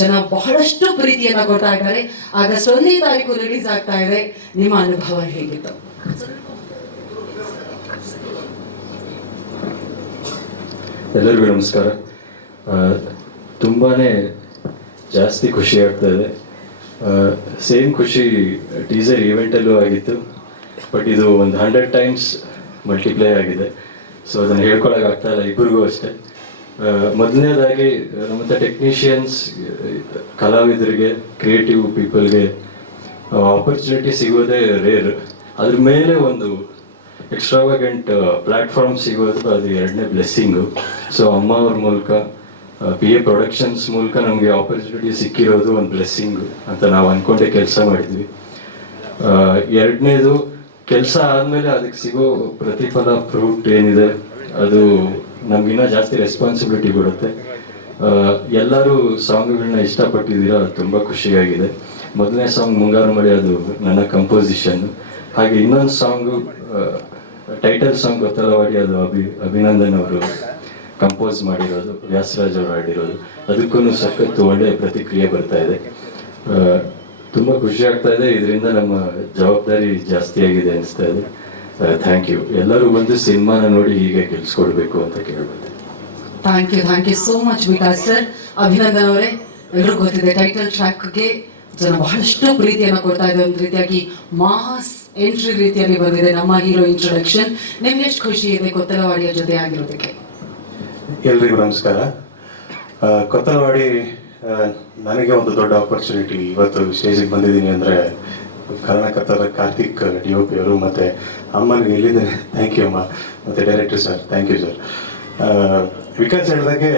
ಜನ ಬಹಳಷ್ಟು ಪ್ರೀತಿಯನ್ನ ಕೊಡ್ತಾ ಇದ್ದಾರೆ. ಆಗಸ್ಟ್ 1ನೇ ತಾರೀಕು ರಿಲೀಸ್ ಆಗ್ತಾ ಇದೆ. ನಿಮ್ಮ ಅನುಭವ ಹೇಗಿತ್ತು? ಎಲ್ಲರಿಗೂ ನಮಸ್ಕಾರ. ತುಂಬಾನೇ ಜಾಸ್ತಿ ಖುಷಿ ಆಗ್ತಾ ಇದೆ. ಸೇಮ್ ಖುಷಿ ಟೀಸರ್ ಈವೆಂಟಲ್ಲೂ ಆಗಿತ್ತು, ಬಟ್ ಇದು ಒಂದು 100 times ಮಲ್ಟಿಪ್ಲೈ ಆಗಿದೆ. ಸೊ ಅದನ್ನು ಹೇಳ್ಕೊಳಕ್ಕಾಗ್ತಾ ಇಲ್ಲ ಇಬ್ಬರಿಗೂ ಅಷ್ಟೇ. ಮೊದಲನೇದಾಗಿ ನಮ್ಮ ಟೆಕ್ನಿಷಿಯನ್ಸ್, ಕಲಾವಿದರಿಗೆ, ಕ್ರಿಯೇಟಿವ್ ಪೀಪಲ್ಗೆ ಆಪರ್ಚುನಿಟಿ ಸಿಗೋದೇ ರೇರ್. ಅದ್ರ ಮೇಲೆ ಒಂದು ಎಕ್ಸ್ಟ್ರಾವಾಗೆಂಟ್ ಪ್ಲ್ಯಾಟ್ಫಾರ್ಮ್ ಸಿಗೋದು ಅದು ಎರಡನೇ ಬ್ಲೆಸ್ಸಿಂಗು. ಸೊ ಅಮ್ಮ ಅವ್ರ ಮೂಲಕ, PA ಪ್ರೊಡಕ್ಷನ್ಸ್ ಮೂಲಕ ನಮಗೆ ಆಪರ್ಚುನಿಟಿ ಸಿಕ್ಕಿರೋದು ಒಂದು ಬ್ಲೆಸ್ಸಿಂಗು ಅಂತ ನಾವು ಅಂದ್ಕೊಂಡೆ ಕೆಲಸ ಮಾಡಿದ್ವಿ. ಎರಡನೇದು, ಕೆಲಸ ಆದಮೇಲೆ ಅದಕ್ಕೆ ಸಿಗೋ ಪ್ರತಿಫಲ, ಫ್ರೂಟ್ ಏನಿದೆ, ಅದು ನಮಗಿನ್ನ ಜಾಸ್ತಿ ರೆಸ್ಪಾನ್ಸಿಬಿಲಿಟಿ ಕೊಡುತ್ತೆ. ಎಲ್ಲರೂ ಸಾಂಗ್ಗಳನ್ನ ಇಷ್ಟಪಟ್ಟಿದ್ದೀರಾ, ಅದು ತುಂಬ ಖುಷಿಯಾಗಿದೆ. ಮೊದಲನೇ ಸಾಂಗ್ ಮುಂಗಾರು ಮಳೆ, ಅದು ನನ್ನ ಕಂಪೋಸಿಷನ್. ಹಾಗೆ ಇನ್ನೊಂದು ಸಾಂಗು, ಟೈಟಲ್ ಸಾಂಗ್ ಗೊತ್ತಲವಾಡಿ, ಅದು ಅಭಿನಂದನ್ ಅವರು ಕಂಪೋಸ್ ಮಾಡಿರೋದು, ವ್ಯಾಸರಾಜ್ ಅವರು ಆಡಿರೋದು. ಅದಕ್ಕೂ ಸಖತ್ತು ಒಳ್ಳೆಯ ಪ್ರತಿಕ್ರಿಯೆ ಬರ್ತಾ ಇದೆ. ತುಂಬ ಖುಷಿ ಆಗ್ತಾ ಇದೆ. ಇದರಿಂದ ನಮ್ಮ ಜವಾಬ್ದಾರಿ ಜಾಸ್ತಿ ಆಗಿದೆ ಅನಿಸ್ತಾ ಇದೆ. Thank you. ಎಲ್ಲರೂ ಬಂದು ಸಿನಿಮಾನ ನೋಡಿ ಹೀಗೆ ಗೆಲ್ಸ್ಕೊಡ್ಬೇಕು ಅಂತ ಕೇಳ್ಬೋದು. Thank you so much Vikas sir. Abhinandan ಅವರೇ, ಎಲ್ಲರೂ ಗೊತ್ತಿದೆ ಟೈಟಲ್ ಟ್ರ್ಯಾಕ್ಗೆ ಜನ ಬಹಳಷ್ಟು ಪ್ರೀತಿಯನ್ನು ಕೊಡ್ತಾ ಇದೆ. ಒಂದು ರೀತಿಯಾಗಿ ಮಾಸ್ ಎಂಟ್ರಿ ರೀತಿಯಲ್ಲಿ ಬಂದಿದೆ ನಮ್ಮ ಹೀರೋ ಇಂಟ್ರೊಡಕ್ಷನ್. ನಿಮ್ಗೆ ಎಷ್ಟು ಖುಷಿ ಇದೆ ಕೊತ್ತಲವಾಡಿಯ ಜೊತೆ ಆಗಿರೋದಕ್ಕೆ? ಎಲ್ರಿಗೂ ನಮಸ್ಕಾರ. ಕೊತ್ತಲವಾಡಿ ನನಗೆ ಒಂದು ದೊಡ್ಡ ಆಪರ್ಚುನಿಟಿ. ಇವತ್ತು ಸ್ಟೇಜಿಗೆ ಬಂದಿದ್ದೀನಿ ಅಂದರೆ ಕಾರಣಕರ್ತರ ಕಾರ್ತಿಕ್ DOP ಅವರು ಮತ್ತು ಅಮ್ಮನಿಗೆ ಎಲ್ಲಿದೆ ಥ್ಯಾಂಕ್ ಯು ಅಮ್ಮ, ಮತ್ತು director sir thank you sir. Vikas ಹೇಳಿದಾಗೆ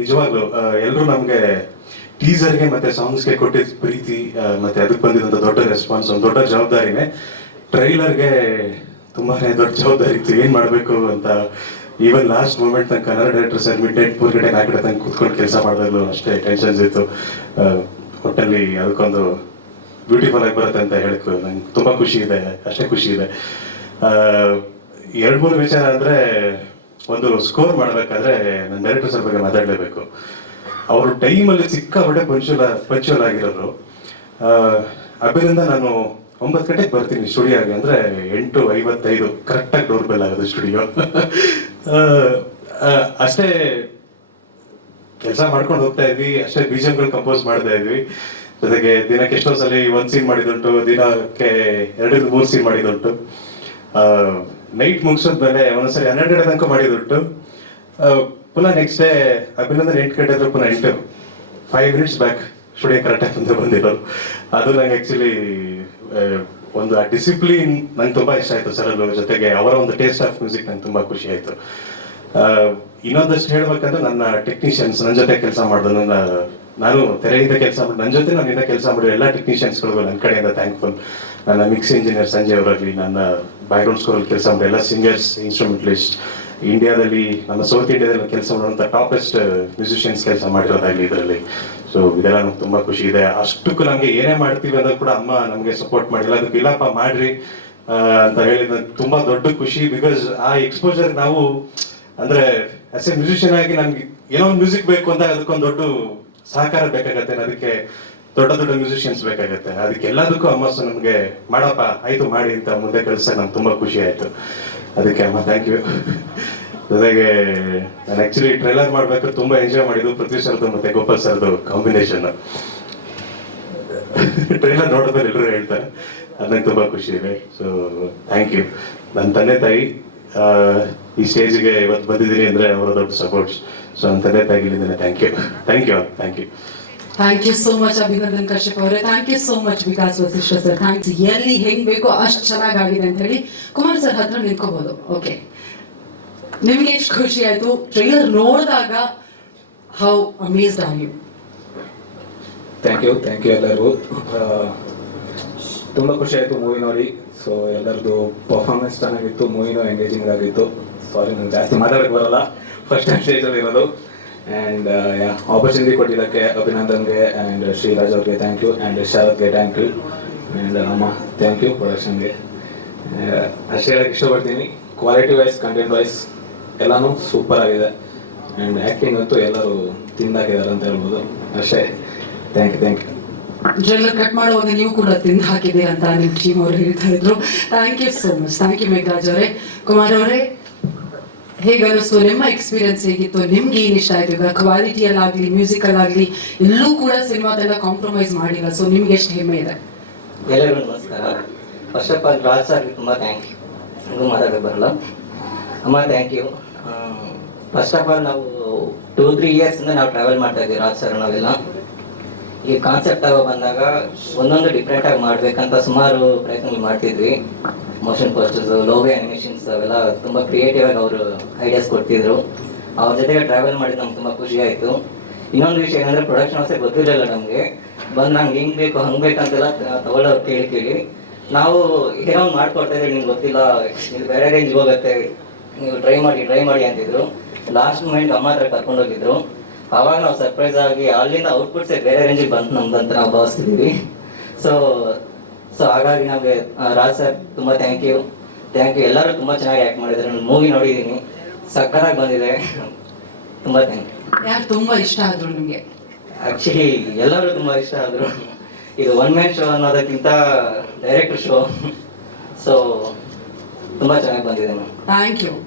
ನಿಜವಾಗ್ಲೂ ಎಲ್ಲರೂ ನಮಗೆ ಟೀಸರ್ಗೆ ಮತ್ತು ಸಾಂಗ್ಸ್ಗೆ ಕೊಟ್ಟಿದ್ದ ಪ್ರೀತಿ ಮತ್ತು ಅದಕ್ಕೆ ಬಂದಿದ್ದಂಥ ದೊಡ್ಡ ರೆಸ್ಪಾನ್ಸ್ ಒಂದು ದೊಡ್ಡ ಜವಾಬ್ದಾರಿನೇ. ಟ್ರೈಲರ್ಗೆ ತುಂಬಾ ದೊಡ್ಡ ಜವಾಬ್ದಾರಿ ಇತ್ತು, ಏನು ಮಾಡಬೇಕು ಅಂತ. ಈವನ್ ಲಾಸ್ಟ್ ಮೂಮೆಂಟ್ ತನಕ ಕನ್ನಡ ಡೈರೆಕ್ಟರ್ ಸರ್ ಮಿಡ್-ನೈಟ್ 4 ಗಂಟೆ 4 ಗಂಟೆ ತನಕ ಕೂತ್ಕೊಂಡು ಕೆಲಸ ಮಾಡಿದಾಗಲೂ ಅಷ್ಟೇ ಟೆನ್ಷನ್ಸ್ ಇತ್ತು. ಒಟ್ಟಲ್ಲಿ ಅದಕ್ಕೊಂದು ಬ್ಯೂಟಿಫುಲ್ ಆಗಿ ಬರುತ್ತೆ ಅಂತ ಹೇಳಕ್ಕೆ ನಂಗೆ ತುಂಬ ಖುಷಿ ಇದೆ, ಅಷ್ಟೇ ಖುಷಿ ಇದೆ. 2-3 ವಿಚಾರ ಅಂದರೆ, ಒಂದು ಸ್ಕೋರ್ ಮಾಡಬೇಕಾದ್ರೆ ನನ್ನ ಡೈರೆಕ್ಟರ್ ಸರ್ ಬಗ್ಗೆ ಮಾತಾಡಲೇಬೇಕು. ಅವರು ಟೈಮಲ್ಲಿ ಸಿಕ್ಕಾಪಟ್ಟೆ ಪಂಚುವಲ್ ಆಗಿರೋರು. ಅದರಿಂದ ನಾನು 9 ಗಂಟೆಗೆ ಬರ್ತೀನಿ ಸ್ಟುಡಿಯೋಗೆ ಅಂದರೆ 8:55 ಕರೆಕ್ಟಾಗಿ ಡೋರ್ ಬೆಲ್ ಆಗೋದು ಸ್ಟುಡಿಯೋ. ಅಷ್ಟೇ ಕೆಲಸ ಮಾಡ್ಕೊಂಡು ಹೋಗ್ತಾ ಇದ್ವಿ, ಅಷ್ಟೇ BGMಗಳು ಕಂಪೋಸ್ ಮಾಡ್ತಾ ಇದ್ವಿ. ಜೊತೆಗೆ ದಿನಕ್ಕೆ ಎಷ್ಟೋ ಸಲ 1 ಸೀನ್ ಮಾಡಿದುಂಟು, ದಿನಕ್ಕೆ 2-3 ಸೀನ್ ಮಾಡಿದುಂಟು. ನೈಟ್ ಮುಗಿಸೋದ್ಮೇಲೆ ಒಂದೊಂದ್ಸರಿ 12 ಗಂಟೆ ತನಕ ಮಾಡಿದುಂಟು. ಪುನಃ ನೆಕ್ಸ್ಟ್ ಡೇ ಅಭಿನಂದನ್ 8 ಗಂಟೆ ಆದರೂ ಪುನಃ 5 minutes ಬ್ಯಾಕ್ ಸ್ಟುಡಿಯೋ ಕರೆಕ್ಟಾಗಿ ಬಂದಿರೋರು. ಅದು ನಂಗೆ ಆ್ಯಕ್ಚುಲಿ ಒಂದು ಆ ಡಿಸಿಪ್ಲಿನ್ ನಂಗೆ ತುಂಬ ಇಷ್ಟ ಆಯಿತು ಸರ್. ಅದ್ರ ಜೊತೆಗೆ ಅವರ ಒಂದು ಟೇಸ್ಟ್ ಆಫ್ ಮ್ಯೂಸಿಕ್ ನಂಗೆ ತುಂಬ ಖುಷಿ ಆಯಿತು. ಇನ್ನೊಂದಷ್ಟು ಹೇಳ್ಬೇಕಂದ್ರೆ, ನನ್ನ ಟೆಕ್ನಿಷಿಯನ್ಸ್ ನನ್ನ ಜೊತೆ ಕೆಲಸ ಮಾಡಿದ್ರು, ನಾನು ತೆರೆಯಿಂದ ಕೆಲಸ ಮಾಡಿ ನನ್ನ ಜೊತೆ ನಾನು ಕೆಲಸ ಮಾಡಿರೋ ಎಲ್ಲ ಟೆಕ್ನಿಷಿಯನ್ಸ್ಗಳಿಗೂ ನನ್ನ ಕಡೆಯಿಂದ ಥ್ಯಾಂಕ್ಫುಲ್. ನನ್ನ ಮಿಕ್ಸ್ ಇಂಜಿನಿಯರ್ ಸಂಜಯ್ ಅವರಾಗಲಿ, ನನ್ನ ಬ್ಯಾಕ್ಗ್ರೌಂಡ್ ಸ್ಕೋರಲ್ಲಿ ಕೆಲಸ ಮಾಡಿ ಎಲ್ಲ ಸಿಂಗರ್ಸ್, ಇನ್ಸ್ಟ್ರೂಮೆಂಟಲಿಸ್ಟ್, ಇಂಡಿಯಾದಲ್ಲಿ ನಮ್ಮ ಸೌತ್ ಇಂಡಿಯಾದಲ್ಲಿ ಕೆಲಸ ಮಾಡುವಂಥ ಟಾಪೆಸ್ಟ್ ಮ್ಯೂಸಿಷಿಯನ್ಸ್ ಕೆಲಸ ಮಾಡಿರೋದಾಗಲಿ ಇದರಲ್ಲಿ. ಸೊ ಇದೆಲ್ಲ ನಮ್ಗೆ ತುಂಬ ಖುಷಿ ಇದೆ. ಅಷ್ಟಕ್ಕೂ ನಮಗೆ ಏನೇ ಮಾಡ್ತೀವಿ ಅನ್ನೋದು ಕೂಡ ಅಮ್ಮ ನಮಗೆ ಸಪೋರ್ಟ್ ಮಾಡಿಲ್ಲ. ಅದಕ್ಕೆ ಇಲ್ಲಪ್ಪ ಮಾಡ್ರಿ ಅಂತ ಹೇಳಿದ ತುಂಬ ದೊಡ್ಡ ಖುಷಿ. ಬಿಕಾಸ್ ಆ ಎಕ್ಸ್ಪೋಜರ್ ನಾವು ಅಂದರೆ ಆಸ್ ಎ ಮ್ಯೂಸಿಷಿಯನ್ ಆಗಿ ನಮ್ಗೆ ಏನೋ ಒಂದು ಮ್ಯೂಸಿಕ್ ಬೇಕು ಅಂತ ಅದಕ್ಕೊಂದು ದೊಡ್ಡ ಸಹಕಾರ ಬೇಕಾಗತ್ತೆ. ಅದಕ್ಕೆ ದೊಡ್ಡ ದೊಡ್ಡ ಮ್ಯೂಸಿಷಿಯನ್ಸ್ ಬೇಕಾಗತ್ತೆ. ಅದಕ್ಕೆ ಎಲ್ಲದಕ್ಕೂ ಅಮ್ಮ ನಮಗೆ ಮಾಡಪ್ಪ ಆಯ್ತು ಮಾಡಿ ಅಂತ ಮುಂದೆ ಕಳಿಸ ನಂಗೆ ತುಂಬ ಖುಷಿ ಆಯಿತು. ಅದಕ್ಕೆ ಅಮ್ಮ ಥ್ಯಾಂಕ್ ಯು. ಜೊತೆಗೆ ನಾನು ಆ್ಯಕ್ಚುಲಿ ಟ್ರೈಲರ್ ಮಾಡಬೇಕಾದ್ರೆ ತುಂಬ ಎಂಜಾಯ್ ಮಾಡಿದ್ದು ಪೃಥ್ವಿ ಸರ್ದು ಮತ್ತು ಗೋಪಾಲ್ ಸರ್ದು ಕಾಂಬಿನೇಷನ್. ಟ್ರೈಲರ್ ನೋಡಿದ್ಮೇಲೆ ಎಲ್ಲರೂ ಹೇಳ್ತಾರೆ, ಅದು ನಂಗೆ ತುಂಬ ಖುಷಿ ಇದೆ. So thank you. ನನ್ನ ತಂದೆ ತಾಯಿ ಈ ಸ್ಟೇಜ್ಗೆ ಇವತ್ತು ಬಂದಿದ್ದೀನಿ ಅಂದರೆ ಅವರ ದೊಡ್ಡ ಸಪೋರ್ಟ್ಸ್. ಸೊ ನನ್ನ ತಂದೆ ತಾಯಿಗಳಿದ್ದೇನೆ. Thank you. Thank you so much Abhinandan Kashyap ಅವರೇ. Thank you so much Vikas Vasishtha sir. Thanks. ಎಲ್ಲಿ ಹೆಂಗ್ ಬೇಕೋ ಅಷ್ಟು ಚೆನ್ನಾಗಾಗಿದೆ ಅಂತ ಹೇಳಿ ಕುಮಾರ್ ಸರ್ ಹತ್ರ ನಿಂತ್ಕೋಬಹುದು. ಓಕೆ, ನಿಮಗೆ ಎಷ್ಟು ಖುಷಿ ಆಯ್ತು ಟ್ರೈಲರ್ ನೋಡಿದಾಗ? How amazed are you? Thank you ಎಲ್ಲರಿಗೂ. ತುಂಬ ಖುಷಿ ಆಯಿತು ಮೂವಿ ನೋಡಿ. ಸೊ ಎಲ್ಲರದ್ದು ಪರ್ಫಾರ್ಮೆನ್ಸ್ ಚೆನ್ನಾಗಿತ್ತು, ಮೂವಿನೂ ಎಂಗೇಜಿಂಗ್ ಆಗಿತ್ತು. ಸಾರಿ, ನಂಗೆ ಜಾಸ್ತಿ ಮಾತಾಡೋಕ್ಕೆ ಬರಲ್ಲ, ಫಸ್ಟ್ ಟೈಮ್ ಸ್ಟೇಜಲ್ಲಿ ಇರೋದು. ಆ್ಯಂಡ್ ಆಪರ್ಚುನಿಟಿ ಕೊಟ್ಟಿದ್ದಕ್ಕೆ ಅಭಿನಂದನ್ಗೆ ಆ್ಯಂಡ್ ಶ್ರೀರಾಜ್ ಅವ್ರಿಗೆ ಥ್ಯಾಂಕ್ ಯು, ಆ್ಯಂಡ್ ಶರತ್ಗೆ ಥ್ಯಾಂಕ್ ಯು, ಆ್ಯಂಡ್ ಅಮ್ಮ ಥ್ಯಾಂಕ್ ಯು ಪ್ರೊಡಕ್ಷನ್ಗೆ. ಅಷ್ಟೇ ಹೇಳಕ್ಕೆ ಇಷ್ಟಪಡ್ತೀನಿ. ಕ್ವಾಲಿಟಿ ವೈಸ್, ಕಂಟೆಂಟ್ ವೈಸ್ ಎಲ್ಲನೂ ಸೂಪರ್ ಆಗಿದೆ. ಆ್ಯಂಡ್ ಆ್ಯಕ್ಟಿಂಗ್ ಅಂತೂ ಎಲ್ಲರೂ ತಿಂದಾಕಿದ್ದಾರೆ ಅಂತ ಹೇಳ್ಬೋದು. ಅಷ್ಟೇ, ಥ್ಯಾಂಕ್ ಯು ಟ್ರೈಲರ್ ಕಟ್ ಮಾಡುವಾಗ ನೀವು ಕೂಡ ತಿಂದು ಹಾಕಿದ್ದೀರ ಅಂತ ನಿಮ್ಮ ಟೀಮ್ ಅವರು ಹೇಳ್ತಾ ಇದ್ರು. Thank you so much. Thank you Megharaj ಅವರೇ. ಕುಮಾರ್ ಅವರೇ, ಹೇಗನ್ನಿಸ್ತು ನಿಮ್ಮ ಎಕ್ಸ್ಪೀರಿಯನ್ಸ್ ಹೇಗಿತ್ತು? ನಿಮ್ಗೆ ಏನು ಇಷ್ಟ ಆಯ್ತು? ಈಗ ಕ್ವಾಲಿಟಿಯಲ್ಲಾಗಲಿ ಮ್ಯೂಸಿಕಲ್ಲಾಗಲಿ ಎಲ್ಲೂ ಕೂಡ ಸಿನಿಮಾದೆಲ್ಲ ಕಾಂಪ್ರಮೈಸ್ ಮಾಡಿಲ್ಲ. ಸೊ ನಿಮ್ಗೆ ಎಷ್ಟು ಹೆಮ್ಮೆ ಇದೆ? ಎಲ್ಲರಿಗೂ ನಮಸ್ಕಾರ. ಫಸ್ಟ್ ಆಫ್ ಆಲ್ ರಾಜ್ ಸರ್ಗೆ ತುಂಬ ಥ್ಯಾಂಕ್ ಯು. ನನಗೂ ಮಾತಾಡೋಕ್ಕೆ ಬರಲ್ಲ. ಅಮ್ಮ thank you. First of all ನಾವು 2-3 ಇಯರ್ಸಿಂದ ನಾವು ಟ್ರಾವೆಲ್ ಮಾಡ್ತಾ ಇದ್ದೀವಿ ರಾಜ್ ಸರ್ ನಾವೆಲ್ಲ. ಈ ಕಾನ್ಸೆಪ್ಟ್ ಆಗ ಬಂದಾಗ ಒಂದೊಂದು ಡಿಫ್ರೆಂಟಾಗಿ ಮಾಡಬೇಕಂತ ಸುಮಾರು ಪ್ರಯತ್ನಗಳು ಮಾಡ್ತಿದ್ವಿ. ಮೋಷನ್ ಪೋಸ್ಟರ್ಸು, ಲೋಗೋ ಆ್ಯನಿಮೇಷನ್ಸ್ ಅವೆಲ್ಲ ತುಂಬ ಕ್ರಿಯೇಟಿವ್ ಆಗಿ ಅವರು ಐಡಿಯಾಸ್ ಕೊಡ್ತಿದ್ರು. ಅವ್ರ ಜೊತೆಗೆ ಟ್ರಾವೆಲ್ ಮಾಡಿದ್ದು ನಮ್ಗೆ ತುಂಬ ಖುಷಿ ಆಯಿತು. ಇನ್ನೊಂದು ವಿಷಯ ಏನಂದರೆ ಪ್ರೊಡಕ್ಷನ್ ಅಷ್ಟೇ ಗೊತ್ತಿರಲಿಲ್ಲ ನಮಗೆ. ಬಂದು ನಂಗೆ ಹಿಂಗೆ ಬೇಕು ಹಂಗೆ ಬೇಕಂತೆಲ್ಲ ತಗೊಳ್ಳೋರು ಕೇಳಿ ನಾವು ಏನೋ ಒಂದು ಮಾಡ್ಕೊಡ್ತಾ ಇದ್ದೀವಿ, ನಿಮ್ಗೆ ಗೊತ್ತಿಲ್ಲ, ಇದು ಬೇರೆ ರೇಂಜ್ಗೆ ಹೋಗುತ್ತೆ, ನೀವು ಟ್ರೈ ಮಾಡಿ ಅಂತಿದ್ರು. ಲಾಸ್ಟ್ ಮೂಮೆಂಟ್ ಅಮ್ಮ ಹತ್ರ ಕರ್ಕೊಂಡೋಗಿದ್ರು. ಆವಾಗ ನಾವು ಸರ್ಪ್ರೈಸ್ ಆಗಿ ಅಲ್ಲಿಂದ ಔಟ್ಪುಟ್ಸೇ ಬೇರೆ ರೇಂಜಿಗೆ ಬಂತು ನಮ್ದಂತ ನಾವು ಭಾವಿಸ್ತಿದ್ದೀವಿ. ಸೊ ಹಾಗಾಗಿ ನಮಗೆ ರಾಜ್ ಸರ್ ತುಂಬ ಥ್ಯಾಂಕ್ ಯು. ಎಲ್ಲರೂ ತುಂಬ ಚೆನ್ನಾಗಿ ಆ್ಯಕ್ಟ್ ಮಾಡಿದ್ದಾರೆ. ನಾನು ಮೂವಿ ನೋಡಿದ್ದೀನಿ, ಸಕ್ಕತ್ತಾಗಿ ಬಂದಿದೆ. ತುಂಬ ಥ್ಯಾಂಕ್ ಯು. ಯಾರು ತುಂಬ ಇಷ್ಟ ಆದ್ರು ನಿಮಗೆ? ಆ್ಯಕ್ಚುಲಿ ಎಲ್ಲರೂ ತುಂಬ ಇಷ್ಟ ಆದರು. ಇದು ಒನ್ ಮ್ಯಾನ್ ಶೋ ಅನ್ನೋದಕ್ಕಿಂತ ಡೈರೆಕ್ಟರ್ ಶೋ. ಸೊ ತುಂಬ ಚೆನ್ನಾಗಿ ಬಂದಿದೆ ma'am.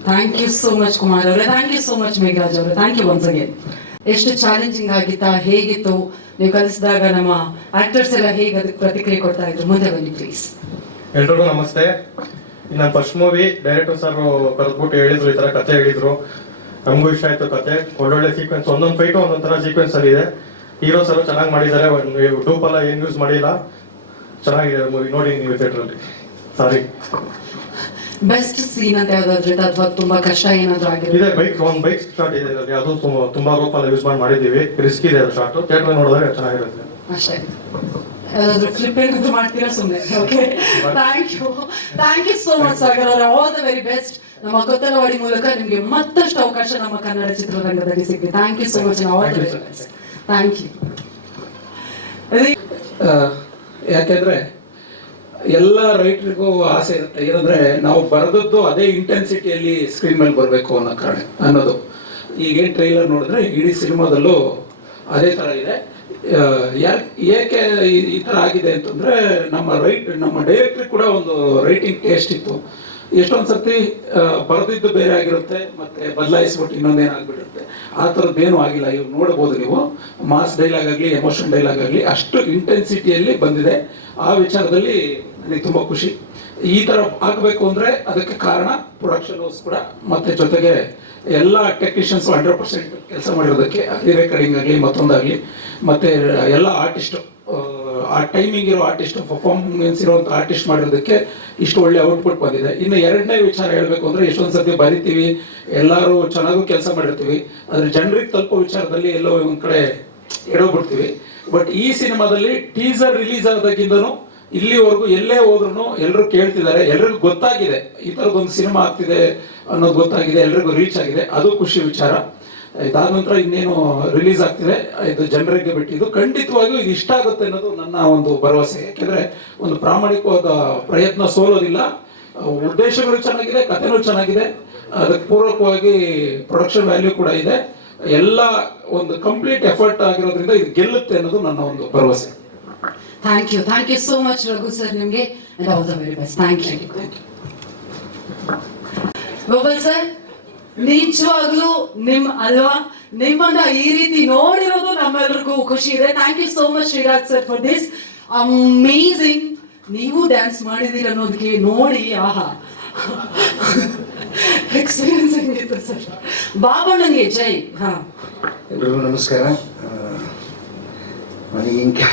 Thank you so much Kumar ಅವರೇ. Thank you so much Megharaj ಅವರೇ. Thank you once again. ಎಷ್ಟು ಚಾಲೆಂಜಿಂಗ್ ಆಗಿತ್ತಾ? ಹೇಗಿತ್ತು ನೀವು ಕಲಿಸಿದಾಗ? ನಮ್ಮ ಆಕ್ಟರ್ಸ್ ಎಲ್ಲ ಹೇಗೆ ಅದಕ್ಕೆ ಪ್ರತಿಕ್ರಿಯೆ ಕೊಡ್ತಾ ಇದ್ರು? ಮುಂದೆ ಬನ್ನಿ ಪ್ಲೀಸ್. ಎಲ್ರಿಗೂ ನಮಸ್ತೆ. ನನ್ನ ಫಸ್ಟ್ ಮೂವಿ ಡೈರೆಕ್ಟರ್ ಸರ್ ಕರೆದ್ಬಿಟ್ಟು ಹೇಳಿದ್ರು, ಈ ತರ ಕತೆ ಹೇಳಿದ್ರು. ನಮಗೂ ಇಷ್ಟ ಆಯ್ತು ಕತೆ. ಒಳ್ಳೊಳ್ಳೆ ಸೀಕ್ವೆನ್ಸ್, ಒಂದೊಂದು ಫೈಟು ಒಂದೊಂದು ತರ ಸೀಕ್ವೆನ್ಸ್ ಅಲ್ಲಿ ಇದೆ. ಹೀರೋ ಸರ್ ಚೆನ್ನಾಗಿ ಮಾಡಿದ್ದಾರೆ. ಡೂಪ್ ಎಲ್ಲ ಏನು ಯೂಸ್ ಮಾಡಿಲ್ಲ. ಚೆನ್ನಾಗಿದೆ ಮೂವಿ, ನೋಡಿ ನೀವು ಥಿಯೇಟರ್ ಅಲ್ಲಿ. ಸಾರಿ. ಬೆಸ್ಟ್ ಸೀನ್ ಅಂತ ಯಾವ್ದಾದ್ರು ಇದೆ ಅಥವಾ ತುಂಬಾ ಕಷ್ಟ ಏನಾದ್ರು ಆಗಿದೆ? ಇದೆ ಒಂದು ಬೈಕ್ ಸ್ಟಾರ್ಟ್ ಇದೆ ಅದರಲ್ಲಿ. ಅದು ತುಂಬಾ ರೂಪ್ ಎಲ್ಲ ಯೂಸ್ ಮಾಡಿದ್ದೀವಿ. ರಿಸ್ಕ್ ಇದೆ ಅದು ಶಾರ್ಟ್. ಥಿಯೇಟರ್ ನೋಡಿದಾಗ ಚೆನ್ನಾಗಿರುತ್ತೆ ಅಷ್ಟೇ. ಯಾವ್ದಾದ್ರು ಫ್ಲಿಪ್ ಏನಾದ್ರು ಮಾಡ್ತೀರಾ ಸುಮ್ಮನೆ? Okay, thank you so much Sagar ಅವರೇ. All the very best. ನಮ್ಮ ಕೊತ್ತಲವಾಡಿ ಮೂಲಕ ನಿಮಗೆ ಮತ್ತಷ್ಟು ಅವಕಾಶ ನಮ್ಮ ಕನ್ನಡ ಚಿತ್ರರಂಗದಲ್ಲಿ ಸಿಗಲಿ. Thank you so much. All the very best. Thank you. ಯಾಕೆಂದ್ರೆ ಎಲ್ಲ ರೈಟರಿಗೂ ಆಸೆ ಇರುತ್ತೆ. ಏನಂದ್ರೆ ನಾವು ಬರೆದದ್ದು ಅದೇ ಇಂಟೆನ್ಸಿಟಿಯಲ್ಲಿ ಸ್ಕ್ರೀನ್ ಮೇಲೆ ಬರಬೇಕು ಅನ್ನೋದು. ಈಗೇನು ಟ್ರೈಲರ್ ನೋಡಿದ್ರೆ ಇಡೀ ಸಿನಿಮಾದಲ್ಲೂ ಅದೇ ಥರ ಇದೆ. ಏಕೆ ಈ ಥರ ಆಗಿದೆ ಅಂತಂದ್ರೆ ನಮ್ಮ ಡೈರೆಕ್ಟ್ರಿಗೆ ಕೂಡ ಒಂದು ರೈಟಿಂಗ್ ಟೇಸ್ಟ್ ಇತ್ತು. ಎಷ್ಟೊಂದು ಸರ್ತಿ ಬರೆದಿದ್ದು ಬೇರೆ ಆಗಿರುತ್ತೆ, ಮತ್ತೆ ಬದಲಾಯಿಸ್ಬಿಟ್ಟು ಇನ್ನೊಂದೇನಾಗ್ಬಿಟ್ಟಿರುತ್ತೆ. ಆ ಥರದ್ದೇನೂ ಆಗಿಲ್ಲ. ಇವಾಗ ನೋಡ್ಬೋದು ನೀವು, ಮಾಸ್ ಡೈಲಾಗ್ ಆಗಲಿ, ಎಮೋಷನ್ ಡೈಲಾಗ್ ಆಗಲಿ ಅಷ್ಟು ಇಂಟೆನ್ಸಿಟಿಯಲ್ಲಿ ಬಂದಿದೆ. ಆ ವಿಚಾರದಲ್ಲಿ ನನಗೆ ತುಂಬ ಖುಷಿ. ಈ ಥರ ಆಗಬೇಕು ಅಂದರೆ ಅದಕ್ಕೆ ಕಾರಣ ಪ್ರೊಡಕ್ಷನ್ ಹೌಸ್ ಕೂಡ, ಮತ್ತೆ ಜೊತೆಗೆ ಎಲ್ಲ ಟೆಕ್ನಿಷಿಯನ್ಸ್ 100% ಕೆಲಸ ಮಾಡಿರೋದಕ್ಕೆ, ರೆಕಾರ್ಡಿಂಗ್ ಆಗಲಿ ಮತ್ತೊಂದಾಗಲಿ, ಮತ್ತೆ ಎಲ್ಲ ಆರ್ಟಿಸ್ಟು, ಆ ಟೈಮಿಂಗ್ ಇರೋ ಆರ್ಟಿಸ್ಟ್, ಪರ್ಫಾರ್ಮೆನ್ಸ್ ಇರುವಂಥ ಆರ್ಟಿಸ್ಟ್ ಮಾಡಿರೋದಕ್ಕೆ ಇಷ್ಟು ಒಳ್ಳೆ ಔಟ್ಪುಟ್ ಬಂದಿದೆ. ಇನ್ನು ಎರಡನೇ ವಿಚಾರ ಹೇಳಬೇಕು ಅಂದರೆ, ಎಷ್ಟೊಂದು ಸರ್ತಿ ಬರಿತೀವಿ, ಎಲ್ಲರೂ ಚೆನ್ನಾಗೂ ಕೆಲಸ ಮಾಡಿರ್ತೀವಿ, ಆದರೆ ಜನರಿಗೆ ತಲುಪೋ ವಿಚಾರದಲ್ಲಿ ಎಲ್ಲೋ ಒಂದು ಕಡೆ ಎಡೋಗ್ಬಿಡ್ತೀವಿ. ಬಟ್ ಈ ಸಿನಿಮಾದಲ್ಲಿ ಟೀಸರ್ ರಿಲೀಸ್ ಆದಾಗಿಂದನೂ ಇಲ್ಲಿವರೆಗೂ ಎಲ್ಲೇ ಹೋದ್ರೂ ಎಲ್ಲರೂ ಕೇಳ್ತಿದ್ದಾರೆ, ಎಲ್ರಿಗೂ ಗೊತ್ತಾಗಿದೆ ಈ ಥರದೊಂದು ಸಿನಿಮಾ ಆಗ್ತಿದೆ ಅನ್ನೋದು ಗೊತ್ತಾಗಿದೆ, ಎಲ್ರಿಗೂ ರೀಚ್ ಆಗಿದೆ. ಅದು ಖುಷಿ ವಿಚಾರ. ಇದಾದ ನಂತರ ಇನ್ನೇನು ರಿಲೀಸ್ ಆಗ್ತಿದೆ, ಇದು ಜನರಿಗೆ ಬಿಟ್ಟಿದ್ದು. ಖಂಡಿತವಾಗಿಯೂ ಇದು ಇಷ್ಟ ಆಗುತ್ತೆ ಅನ್ನೋದು ನನ್ನ ಒಂದು ಭರವಸೆ. ಯಾಕೆಂದ್ರೆ ಒಂದು ಪ್ರಾಮಾಣಿಕವಾದ ಪ್ರಯತ್ನ ಸೋಲೋದಿಲ್ಲ. ಉದ್ದೇಶಗಳು ಚೆನ್ನಾಗಿದೆ, ಕಥೆನೂ ಚೆನ್ನಾಗಿದೆ, ಅದಕ್ಕೆ ಪೂರಕವಾಗಿ ಪ್ರೊಡಕ್ಷನ್ ವ್ಯಾಲ್ಯೂ ಕೂಡ ಇದೆ. ಎಲ್ಲ ಒಂದು ಕಂಪ್ಲೀಟ್ ಎಫರ್ಟ್ ಆಗಿರೋದ್ರಿಂದ ಇದು ಗೆಲ್ಲುತ್ತೆ ಅನ್ನೋದು ನನ್ನ ಒಂದು ಭರವಸೆ. Thank you so much Raghu sir. ನಿಮಗೆ all the very best. Thank you. Gopal sir, ನಿಜವಾಗ್ಲೂ ಅಲ್ವಾ, ನಿಮ್ಮನ್ನ ಈ ರೀತಿ ನೋಡಿರೋದು ನಮ್ಮೆಲ್ರಿಗೂ ಖುಷಿ ಇದೆ. Thank you so much Shriraj sir for this amazing. ನೀವು ಡ್ಯಾನ್ಸ್ ಮಾಡಿದೀರ ಅನ್ನೋದಕ್ಕೆ ನೋಡಿ, ಆಹಾ, ಎಕ್ಸ್ಪೀರಿಯನ್ಸ್ ಹೆಂಗಿತ್ತು ಸರ್? ಬಾಬಣ್ಣನಿಗೆ ಜೈ. ಹಾ, ಎಲ್ರಿಗೂ ನಮಸ್ಕಾರ. ನನಗೆ ಹಿಂಗೆ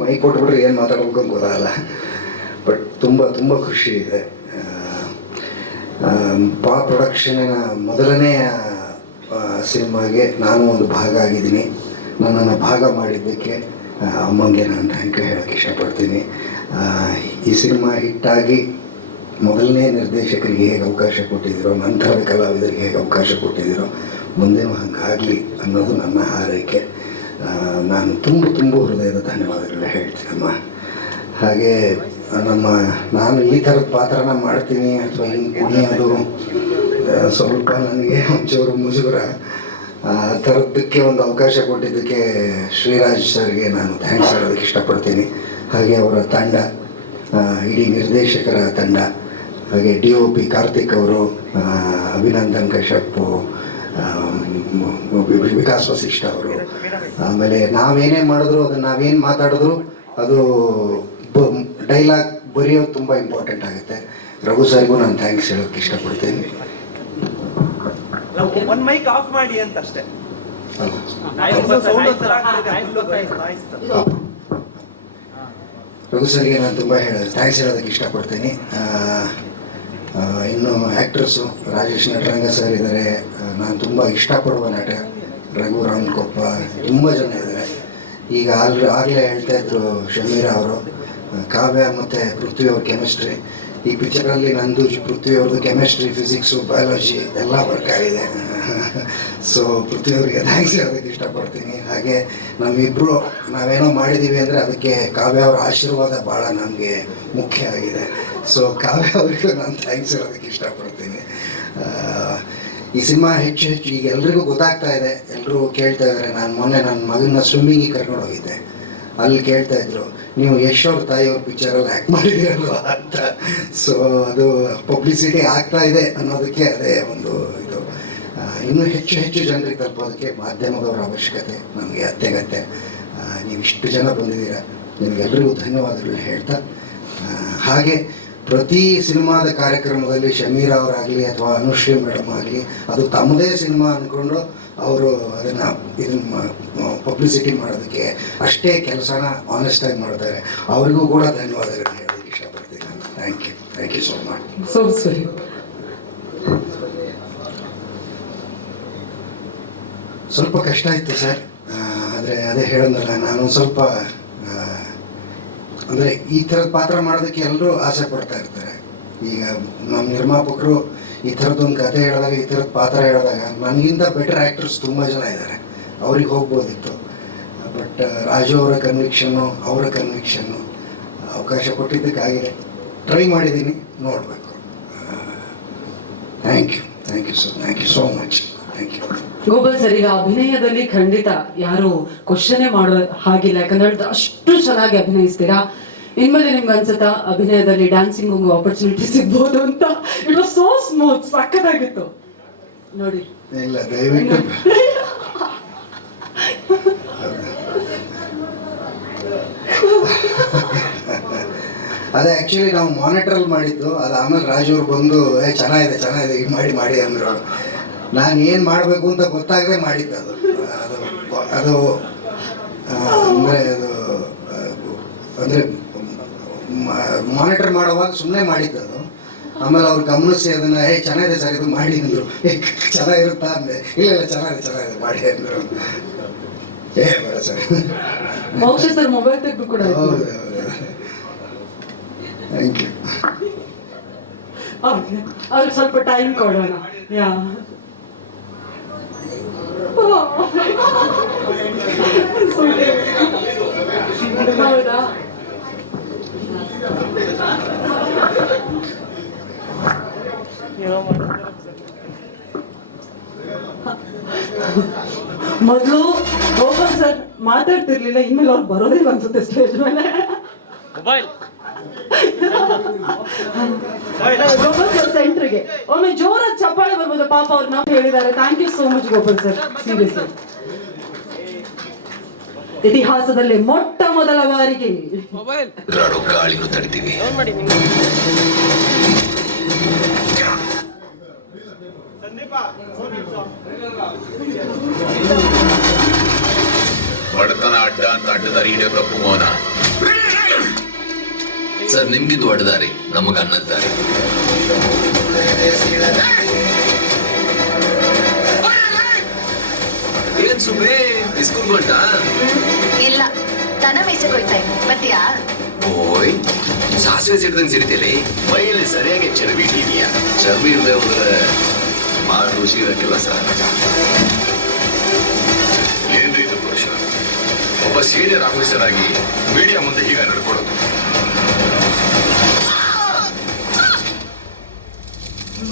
ಮೈ ಕೊಟ್ಬಿಟ್ರೆ ಏನು ಮಾತಾಡ್ಬೇಕು ಅಂತ ಗೊತ್ತಾಗಲ್ಲ. ಬಟ್ ತುಂಬ ಖುಷಿ ಇದೆ. ಪ್ರೊಡಕ್ಷನಿನ ಮೊದಲನೇ ಸಿನಿಮಾಗೆ ನಾನು ಒಂದು ಭಾಗ ಆಗಿದ್ದೀನಿ. ನನ್ನನ್ನು ಭಾಗ ಮಾಡಿದ್ದಕ್ಕೆ ಅಮ್ಮಂಗೆ ನಾನು ಥ್ಯಾಂಕ್ ಯು ಹೇಳೋಕ್ಕೆ ಇಷ್ಟಪಡ್ತೀನಿ. ಈ ಸಿನಿಮಾ ಹಿಟ್ಟಾಗಿ ಮೊದಲನೇ ನಿರ್ದೇಶಕರಿಗೆ ಹೇಗೆ ಅವಕಾಶ ಕೊಟ್ಟಿದ್ದೀರೋ, ನಂತರದ ಕಲಾವಿದರಿಗೆ ಹೇಗೆ ಅವಕಾಶ ಕೊಟ್ಟಿದ್ದೀರೋ, ಮುಂದೆನೂ ಹಂಗಾಗಲಿ ಅನ್ನೋದು ನನ್ನ ಹಾರೈಕೆ. ನಾನು ತುಂಬ ಹೃದಯದ ಧನ್ಯವಾದಗಳನ್ನ ಹೇಳ್ತೀನಮ್ಮ. ಹಾಗೆ ನಾನು ಈ ಥರದ ಪಾತ್ರನ ಮಾಡ್ತೀನಿ ಅಥವಾ ಹಿಂಗೆ ಕುಣಿಯೋದು ಸ್ವಲ್ಪ ನನಗೆ ಒಂಚೂರು ಮುಜುಗರ. ಆ ಥರದ್ದಕ್ಕೆ ಒಂದು ಅವಕಾಶ ಕೊಟ್ಟಿದ್ದಕ್ಕೆ ಶ್ರೀರಾಜ್ ಸರ್ಗೆ ನಾನು ಥ್ಯಾಂಕ್ಸ್ ಹೇಳೋದಕ್ಕೆ ಇಷ್ಟಪಡ್ತೀನಿ. ಹಾಗೆ ಅವರ ತಂಡ, ಇಡೀ ನಿರ್ದೇಶಕರ ತಂಡ, ಹಾಗೆ DOP ಕಾರ್ತಿಕ್ ಅವರು, ಅಭಿನಂದನ್ ಕಶ್ಯಪ್, ವಿಕಾಸ್ ವಸಿಷ್ಠ ಅವರು. ಆಮೇಲೆ ನಾವೇನೇ ಮಾಡಿದ್ರು, ಅದನ್ನು ನಾವೇನು ಮಾತಾಡಿದ್ರು ಅದು ಡೈಲಾಗ್ ಬರೆಯೋದು ತುಂಬ ಇಂಪಾರ್ಟೆಂಟ್ ಆಗುತ್ತೆ. ರಘು ಸರ್ಗೂ ನಾನು ಥ್ಯಾಂಕ್ಸ್ ಹೇಳೋಕ್ಕೆ ಇಷ್ಟಪಡ್ತೀನಿ. ಒಂದು ಮೈಕ್ ಆಫ್ ಮಾಡಿ ಅಂತ ಅಷ್ಟೇ. ರಘು ಸರ್ಗೆ ನಾನು ತುಂಬ ಥ್ಯಾಂಕ್ಸ್ ಹೇಳೋದಕ್ಕೆ ಇಷ್ಟಪಡ್ತೀನಿ. ಇನ್ನು ಆ್ಯಕ್ಟ್ರಸ್ಸು ರಾಜೇಶ್ ನಟರಂಗ ಸರ್ ಇದ್ದಾರೆ, ನಾನು ತುಂಬ ಇಷ್ಟಪಡುವ ನಟ ರಘು ರಾಮಕೊಪ್ಪ, ತುಂಬ ಜನ ಇದ್ದಾರೆ. ಈಗ ಆಗಲೇ ಹೇಳ್ತಾ ಇದ್ರು ಶಮೀರಾ ಅವರು, ಕಾವ್ಯ ಮತ್ತು ಪೃಥ್ವಿ ಅವ್ರ ಕೆಮಿಸ್ಟ್ರಿ. ಈ ಪಿಕ್ಚರಲ್ಲಿ ನಂದು ಪೃಥ್ವಿ ಅವ್ರದ್ದು ಕೆಮಿಸ್ಟ್ರಿ, ಫಿಸಿಕ್ಸು, ಬಯಾಲಜಿ ಎಲ್ಲ ವರ್ಕ್ ಆಗಿದೆ. ಸೊ ಪೃಥ್ವಿ ಅವರಿಗೆ ಥ್ಯಾಂಕ್ಸ್ ಹೇಳೋದಕ್ಕೆ ಇಷ್ಟಪಡ್ತೀನಿ. ಹಾಗೆ ನಮ್ಮಿಬ್ಬರು ನಾವೇನೋ ಮಾಡಿದ್ದೀವಿ ಅಂದರೆ ಅದಕ್ಕೆ ಕಾವ್ಯ ಅವರ ಆಶೀರ್ವಾದ ಭಾಳ ನಮಗೆ ಮುಖ್ಯ ಆಗಿದೆ. ಸೊ ಕಾವ್ಯ ಅವರಿಗೂ ನಾನು ಥ್ಯಾಂಕ್ಸ್ ಹೇಳೋದಕ್ಕೆ ಇಷ್ಟಪಡ್ತೀನಿ. ಈ ಸಿನಿಮಾ ಹೆಚ್ಚು ಈಗ ಎಲ್ರಿಗೂ ಗೊತ್ತಾಗ್ತಾ ಇದೆ, ಎಲ್ಲರೂ ಕೇಳ್ತಾ ಇದ್ದಾರೆ. ನಾನು ಮೊನ್ನೆ ನನ್ನ ಮಗನ ಸ್ವಿಮ್ಮಿಂಗಿಗೆ ಕರ್ಕೊಂಡು ಹೋಗಿದ್ದೆ, ಅಲ್ಲಿ ಕೇಳ್ತಾ ಇದ್ರು, ನೀವು ಯಶ್ ಅವ್ರ ತಾಯಿಯವ್ರ ಪಿಕ್ಚರಲ್ಲಿ ಆ್ಯಕ್ಟ್ ಮಾಡಿದ್ದೀರಲ್ವ ಅಂತ. ಸೊ ಅದು ಪಬ್ಲಿಸಿಟಿ ಆಗ್ತಾ ಇದೆ ಅನ್ನೋದಕ್ಕೆ ಅದೇ ಒಂದು ಇದು. ಇನ್ನೂ ಹೆಚ್ಚು ಹೆಚ್ಚು ಜನರಿಗೆ ತಲುಪೋದಕ್ಕೆ ಮಾಧ್ಯಮದವರ ಅವಶ್ಯಕತೆ ನಮಗೆ ಅತ್ಯಗತ್ಯ. ನೀವು ಇಷ್ಟು ಜನ ಬಂದಿದ್ದೀರ, ನಿಮಗೆಲ್ಲರಿಗೂ ಧನ್ಯವಾದಗಳನ್ನ ಹೇಳ್ತಾ, ಹಾಗೆ ಪ್ರತಿ ಸಿನಿಮಾದ ಕಾರ್ಯಕ್ರಮದಲ್ಲಿ ಶಮೀರಾ ಅವರಾಗಲಿ ಅಥವಾ ಅನುಶ್ರೀ ಮೇಡಮ್ ಆಗಲಿ ಅದು ತಮ್ಮದೇ ಸಿನಿಮಾ ಅಂದ್ಕೊಂಡು ಅವರು ಇದನ್ನು ಪಬ್ಲಿಸಿಟಿ ಮಾಡೋದಕ್ಕೆ ಅಷ್ಟೇ ಕೆಲಸನ ಆನೆಸ್ಟಾಗಿ ಮಾಡ್ತಾರೆ. ಅವರಿಗೂ ಕೂಡ ಧನ್ಯವಾದಗಳನ್ನ ಹೇಳೋದಕ್ಕೆ ಇಷ್ಟಪಡ್ತೀನಿ ನಾನು. Thank you so much. So ಸರಿ, ಸ್ವಲ್ಪ ಕಷ್ಟ ಇತ್ತು ಸರ್, ಆದರೆ ಅದೇ ಹೇಳೋದಲ್ಲ, ನಾನು ಸ್ವಲ್ಪ ಅಂದರೆ ಈ ಥರದ ಪಾತ್ರ ಮಾಡೋದಕ್ಕೆ ಎಲ್ಲರೂ ಆಸೆ ಪಡ್ತಾ ಇರ್ತಾರೆ. ಈಗ ನಮ್ಮ ನಿರ್ಮಾಪಕರು ಈ ಥರದ್ದೊಂದು ಕತೆ ಹೇಳಿದಾಗ, ಈ ಥರದ ಪಾತ್ರ ಹೇಳಿದಾಗ ನನಗಿಂತ ಬೆಟರ್ ಆ್ಯಕ್ಟರ್ಸ್ ತುಂಬ ಜನ ಇದ್ದಾರೆ, ಅವ್ರಿಗೆ ಹೋಗ್ಬೋದಿತ್ತು. ಬಟ್ ರಾಜು ಅವರ ಕನ್ವಿಕ್ಷನ್ನು, ಅವರ ಕನ್ವಿಕ್ಷನ್ನು ಅವಕಾಶ ಕೊಟ್ಟಿದ್ದಕ್ಕಾಗಿದೆ. ಟ್ರೈ ಮಾಡಿದ್ದೀನಿ, ನೋಡಬೇಕು. Thank you sir, thank you so much. Thank you. Gopal sir, ಈಗ ಅಭಿನಯದಲ್ಲಿ ಖಂಡಿತ ಯಾರು ಕ್ವಶನೇ ಮಾಡೋ ಹಾಗಿಲ್ಲ, ಯಾಕಂದ್ರೆ ಅಷ್ಟು ಚೆನ್ನಾಗಿ ಅಭಿನಯಿಸ್ತೀರಾ. ಇನ್ಮೇಲೆ ನಿಮ್ಗೆ ಅನ್ಸುತ್ತಾ ಅಭಿನಯದಲ್ಲಿ ಡ್ಯಾನ್ಸಿಂಗ್ ಆಪರ್ಚುನಿಟಿ ಸಿಗ್ಬೋದು ಅಂತ? ಇಟ್ ವಾಸ್ ಸೋ ಸ್ಮೂತ್, ಸಕ್ಕತ್ತಾಗಿತ್ತು ನೋಡಿ. ಇಲ್ಲ, ದಯವಿಟ್ಟು ಅದೇ ಆ್ಯಕ್ಚುಲಿ ನಾವು ಮಾನಿಟ್ರಲ್ಲಿ ಮಾಡಿದ್ದು ಅದು. ಆಮೇಲೆ ರಾಜು ಅವ್ರು ಬಂದು ಚೆನ್ನಾಗಿದೆ ಇದು ಮಾಡಿ ಅಂದರು. ನಾನು ಏನು ಮಾಡಬೇಕು ಅಂತ ಗೊತ್ತಾಗದೆ ಮಾಡಿದ್ದು ಅದು. ಅದು ಅಂದರೆ ಮಾನಿಟರ್ ಮಾಡುವಾಗ ಸುಮ್ಮನೆ ಮಾಡಿದ್ದು ಅದು. ಆಮೇಲೆ ಅವ್ರು ಗಮನಿಸಿ ಅದನ್ನು ಚೆನ್ನಾಗಿದೆ ಸರ್ ಇದು ಮಾಡಿ ಅಂದರು. ಚೆನ್ನಾಗಿರುತ್ತಾ ಅಂದೆ. ಇಲ್ಲ ಚೆನ್ನಾಗಿದೆ ಮಾಡಿ ಅಂದರು. ಬೇಡ ಸರ್. ಮೋಕ್ಷ ಸರ್ ಮೊಬೈಲ್ ತೆಗೆದು ಕೂಡ ಹೌದು. Thank you. ಅವ್ರಿಗೆ ಸ್ವಲ್ಪ ಟೈಮ್ ಕೊಡೋಣ. ಯಾ ಹೌದಾ? ಮೊದಲು ಗೋಪಾಲ್ ಸರ್ ಮಾತಾಡ್ತಿರ್ಲಿಲ್ಲ, ಇನ್ಮೇಲೆ ಅವ್ರು ಬರೋದಿಲ್ಲ ಅನ್ಸುತ್ತೆ ಸ್ಟೇಜ್ ಮೇಲೆ. ಗೋಪಾಲ್ ಸರ್ ಸೆಂಟ್ರಿಗೆ ಒಮ್ಮೆ ಜೋರಾಗಿ ಚಪ್ಪಾಳೆ ಬರ್ಬೋದು. ಪಾಪ ಅವ್ರು ನಾವು ಹೇಳಿದ್ದಾರೆ. Thank you so much Gopal sir. Seriously ಇತಿಹಾಸದಲ್ಲಿ ಮೊಟ್ಟ ಮೊದಲ ಬಾರಿಗೆ ಗಾಳಿನೂ ತಡ್ತೀವಿ. ಬಡತನ ಅಡ್ಡ ಅಂತ ಅಡ್ಡದಾರಿ ಹಿಡಿಯೋ ಕಪ್ಪು ಮೋಹನ ಸರ್, ನಿಮ್ಗಿದು ಅಡ್ಡದಾರಿ, ನಮಗ ಅನ್ನದಾರಿ. ಏನ್ ಸುಮ್ಮನೆ ಸ್ಕೂಲ್ ಹೊಂಟ? ಇಲ್ಲ, ದನ ಮೇಯಿಸೋಯ್ತಾ ಬರ್ತೀಯಾ? ಓಯ್, ಸಾಸಿವೆ ಸಿಡ್ದಂಗ್ ಸಿಡಿತೇಲಿ. ಮೈಯಲ್ಲಿ ಸರಿಯಾಗಿ ಚರ್ಬಿ ಇಟ್ಟಿದೀಯಾ? ಚರ್ಬಿ ಇಲ್ಲದೆ ಹೋದ್ರೆ ಮಾಡಿ ರುಚಿ ಇರಕ್ಕಿಲ್ಲ ಸರ್. ಏನ್ರಿ ಇದು ಪುರುಷ? ಒಬ್ಬ ಸೀನಿಯರ್ ಆಫೀಸರ್ ಆಗಿ ಮೀಡಿಯಾ ಮುಂದೆ ಹೀಗ ನಡ್ಕೊಳ್ಳೋದು.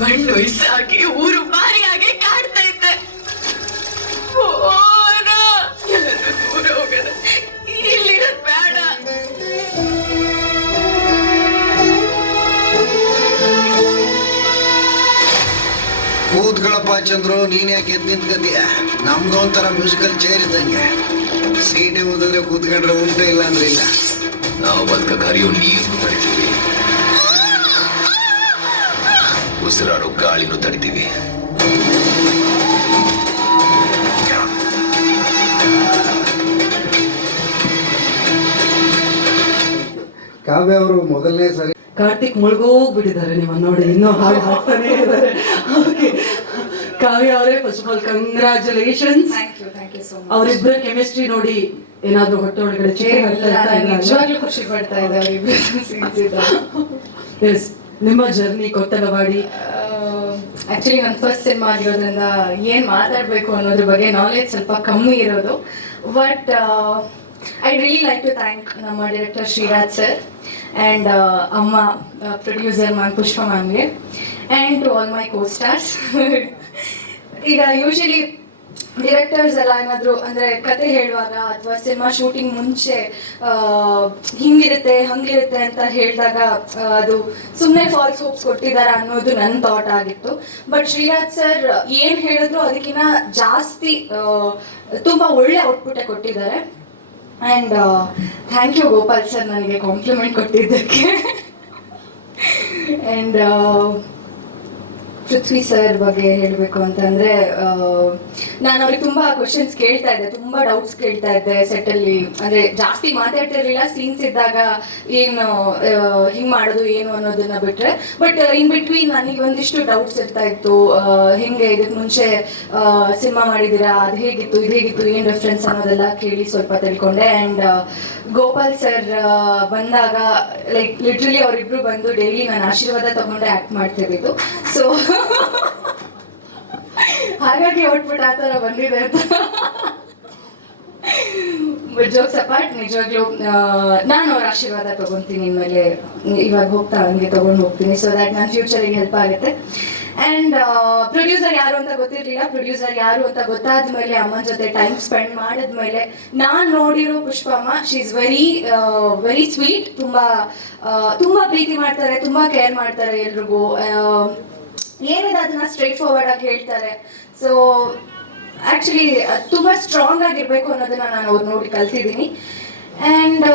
ಮಣ್ಣು ಇಸಾಗಿ ಊರು ಭಾರಿಯಾಗಿ ಕಾಡ್ತಾ ಇದ್ದೆ. ನೀನ್ ಯಾಕೆ ಎದ್ದು ನಿಂತ್ಕತೀಯ? ನಮ್ದು ಒಂಥರ ಮ್ಯೂಸಿಕಲ್ ಚೇರ್ ಇದ್ದಂಗೆ, ಸೀಟೆ ಓದಿದ್ರೆ ಕೂತ್ಕೊಂಡ್ರೆ ಉಂಟು, ಇಲ್ಲ ಅಂದ್ರೆ ಇಲ್ಲ. ನಾವು ಬದುಕಕ್ಕೆ ಹರಿಯೋ ನೀರು ತಡಿತೀವಿ, ಉಸಿರಾಡೋ ಗಾಳಿನೂ ತಡಿತೀವಿ. ಕಾವ್ಯ ಅವರು ಮೊದಲನೇ ಸರಿ ಕಾರ್ತಿಕ್ ಮುಳುಗೋಗ್ಬಿಟ್ಟಿದ್ದಾರೆ ನಿಮ್ಮನ್ನು ನೋಡಿ, ಇನ್ನೂ ಹಾಡು ಹಾಡ್ತಾನೆ ಇದ್ದಾರೆ. ಓಕೆ ಕಾವ್ಯ ಅವರೇ, ಫಸ್ಟ್ ಆಫ್ ಆಲ್ ಕಂಗ್ರ್ಯಾಚುಲೇಷನ್ಸ್. ಅವರಿಬ್ಬರ ಕೆಮಿಸ್ಟ್ರಿ ನೋಡಿ ಏನಾದ್ರೂ ಹೊಟ್ಟೆ ಒಳಗಡೆ ನಿಜವಾಗ್ಲೂ ಖುಷಿ ಪಡ್ತಾ ಇದ್ದಾರೆ. ಎಸ್, ನಿಮ್ಮ ಜರ್ನಿ ಕೊತ್ತಲವಾಡಿ ಆಕ್ಚುಲಿ ನನ್ನ ಫಸ್ಟ್ ಸಿನಿಮಾ ಆಗಿರೋದ್ರಿಂದ ಏನ್ ಮಾತಾಡ್ಬೇಕು ಅನ್ನೋದ್ರ ಬಗ್ಗೆ ನಾಲೆಜ್ ಸ್ವಲ್ಪ ಕಮ್ಮಿ ಇರೋದು. But I really like to thank ನಮ್ಮ ಡೈರೆಕ್ಟರ್ ಶ್ರೀರಾಜ್ ಸರ್ ಆ್ಯಂಡ್ ಅಮ್ಮ, ಪ್ರೊಡ್ಯೂಸರ್ ಮ್ಯಾಮ್ ಪುಷ್ಪ ಮ್ಯಾಮ್ಗೆ, and to all my co stars. ಈಗ ಯೂಶಲಿ ಡಿರೆಕ್ಟರ್ಸ್ ಎಲ್ಲ ಏನಾದರೂ ಅಂದರೆ ಕತೆ ಹೇಳುವಾಗ ಅಥವಾ ಸಿನಿಮಾ ಶೂಟಿಂಗ್ ಮುಂಚೆ ಹಿಂಗಿರುತ್ತೆ ಹಂಗಿರುತ್ತೆ ಅಂತ ಹೇಳಿದಾಗ ಅದು ಸುಮ್ಮನೆ ಫಾಲ್ಸ್ ಹೋಪ್ಸ್ ಕೊಟ್ಟಿದ್ದಾರೆ ಅನ್ನೋದು ನನ್ನ ಥಾಟ್ ಆಗಿತ್ತು. ಬಟ್ ಶ್ರೀರಾಜ್ ಸರ್ ಏನು ಹೇಳಿದ್ರು ಅದಕ್ಕಿಂತ ಜಾಸ್ತಿ ತುಂಬ ಒಳ್ಳೆ ಔಟ್ಪುಟ್ಟೇ ಕೊಟ್ಟಿದ್ದಾರೆ. And thank you Gopal sir ನನಗೆ ಕಾಂಪ್ಲಿಮೆಂಟ್ ಕೊಟ್ಟಿದ್ದಕ್ಕೆ. ಆ್ಯಂಡ್ ಪೃಥ್ವಿ ಸರ್ ಬಗ್ಗೆ ಹೇಳಬೇಕು ಅಂತಂದರೆ, ನಾನು ಅವ್ರಿಗೆ ತುಂಬ ಕ್ವಶನ್ಸ್ ಕೇಳ್ತಾ ಇದ್ದೆ, ತುಂಬ ಡೌಟ್ಸ್ ಕೇಳ್ತಾ ಇದ್ದೆ ಸೆಟ್ಟಲ್ಲಿ. ಅಂದರೆ ಜಾಸ್ತಿ ಮಾತಾಡ್ತಿರ್ಲಿಲ್ಲ, ಸೀನ್ಸ್ ಇದ್ದಾಗ ಏನು ಹಿಂಗೆ ಮಾಡೋದು ಏನು ಅನ್ನೋದನ್ನ ಬಿಟ್ಟರೆ. ಬಟ್ ಇನ್ ಬಿಟ್ವೀನ್ ನನಗೆ ಒಂದಿಷ್ಟು ಡೌಟ್ಸ್ ಇರ್ತಾ ಇತ್ತು. ಹಿಂಗೆ ಇದಕ್ಕೆ ಮುಂಚೆ ಸಿನಿಮಾ ಮಾಡಿದ್ದೀರಾ, ಅದು ಹೇಗಿತ್ತು ಇದು ಹೇಗಿತ್ತು ಏನು ರೆಫರೆನ್ಸ್ ಅನ್ನೋದೆಲ್ಲ ಕೇಳಿ ಸ್ವಲ್ಪ ತಿಳ್ಕೊಂಡೆ. ಆ್ಯಂಡ್ ಗೋಪಾಲ್ ಸರ್ ಬಂದಾಗ ಲೈಕ್ ಲಿಟ್ರಲಿ ಅವರಿಬ್ರು ಬಂದು ಡೈಲಿ ನಾನು ಆಶೀರ್ವಾದ ತಗೊಂಡೆ ಆ್ಯಕ್ಟ್ ಮಾಡ್ತಿದ್ದಿದ್ದು. ಸೊ ಹಾಗಾಗಿ ಔಟ್ಪುಟ್ ಆ ಥರ ಬಂದಿದೆ ಅಂತ. ಜೋಕ್ಸ್ ಅಪಾರ್ಟ್, ನಿಜವಾಗ್ಲೂ ನಾನು ಅವ್ರ ಆಶೀರ್ವಾದ ತಗೊತೀನಿ ಇನ್ಮೇಲೆ, ಇವಾಗ ಹೋಗ್ತಾ ಹಂಗೆ ತಗೊಂಡು ಹೋಗ್ತೀನಿ, ಸೊ ದ್ಯಾಟ್ ನನ್ನ ಫ್ಯೂಚರಿಗೆ ಹೆಲ್ಪ್ ಆಗುತ್ತೆ. ಆ್ಯಂಡ್ ಪ್ರೊಡ್ಯೂಸರ್ ಯಾರು ಅಂತ ಗೊತ್ತಿರಲಿಲ್ಲ. ಪ್ರೊಡ್ಯೂಸರ್ ಯಾರು ಅಂತ ಗೊತ್ತಾದ್ಮೇಲೆ, ಅಮ್ಮನ ಜೊತೆ ಟೈಮ್ ಸ್ಪೆಂಡ್ ಮಾಡಿದ್ಮೇಲೆ ನಾನು ನೋಡಿರೋ Pushpamma, she is very sweet. ತುಂಬ ಪ್ರೀತಿ ಮಾಡ್ತಾರೆ, ತುಂಬ ಕೇರ್ ಮಾಡ್ತಾರೆ ಎಲ್ರಿಗೂ. ಏನಿದೆ ಅದನ್ನ ಸ್ಟ್ರೈಟ್ ಫಾರ್ವರ್ಡ್ ಆಗಿ ಹೇಳ್ತಾರೆ. ಸೊ ಆ್ಯಕ್ಚುಲಿ ತುಂಬ ಸ್ಟ್ರಾಂಗ್ ಆಗಿರಬೇಕು ಅನ್ನೋದನ್ನ ನಾನು ಅವ್ರು ನೋಡಿ ಕಲ್ತಿದ್ದೀನಿ. ಆ್ಯಂಡ್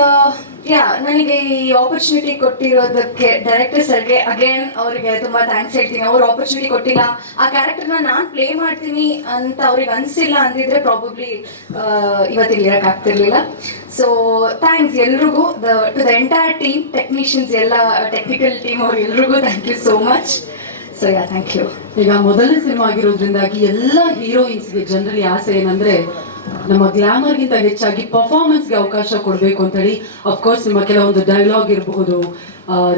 ನನಗೆ ಈ ಆಪರ್ಚುನಿಟಿ ಕೊಟ್ಟಿರೋದಕ್ಕೆ ಡೈರೆಕ್ಟರ್ ಸರ್ಗೆ ಅಗೇನ್ ಅವರಿಗೆ ತುಂಬ ಥ್ಯಾಂಕ್ಸ್ ಹೇಳ್ತೀನಿ. ಅವ್ರು ಆಪರ್ಚುನಿಟಿ ಕೊಟ್ಟಿಲ್ಲ, ಆ ಕ್ಯಾರೆಕ್ಟರ್ನ ನಾನು ಪ್ಲೇ ಮಾಡ್ತೀನಿ ಅಂತ ಅವ್ರಿಗೆ ಅನಿಸಿಲ್ಲ ಅಂದಿದ್ರೆ ಪ್ರಾಬಬ್ಲಿ ಇವತ್ತಿಲ್ಲಿ ಇರೋಕ್ಕಾಗ್ತಿರ್ಲಿಲ್ಲ. ಸೊ ಥ್ಯಾಂಕ್ಸ್ ಎಲ್ರಿಗೂ, to the entire team, technicians ಎಲ್ಲ, ಟೆಕ್ನಿಕಲ್ ಟೀಮ್ ಅವ್ರು ಎಲ್ರಿಗೂ thank you so much. So thank you. ಈಗ ಮೊದಲನೇ ಸಿನಿಮಾ ಆಗಿರೋದ್ರಿಂದಾಗಿ ಎಲ್ಲ ಹೀರೋಯಿನ್ಸ್ಗೆ ಜನರಲಿ ಆಸೆ ಏನಂದ್ರೆ ನಮ್ಮ ಗ್ಲಾಮರ್ಗಿಂತ ಹೆಚ್ಚಾಗಿ ಪರ್ಫಾರ್ಮೆನ್ಸ್ಗೆ ಅವಕಾಶ ಕೊಡಬೇಕು ಅಂತ ಹೇಳಿ. ಅಫ್ಕೋರ್ಸ್ ನಿಮ್ಮ ಕೆಲವೊಂದು ಡೈಲಾಗ್ ಇರಬಹುದು,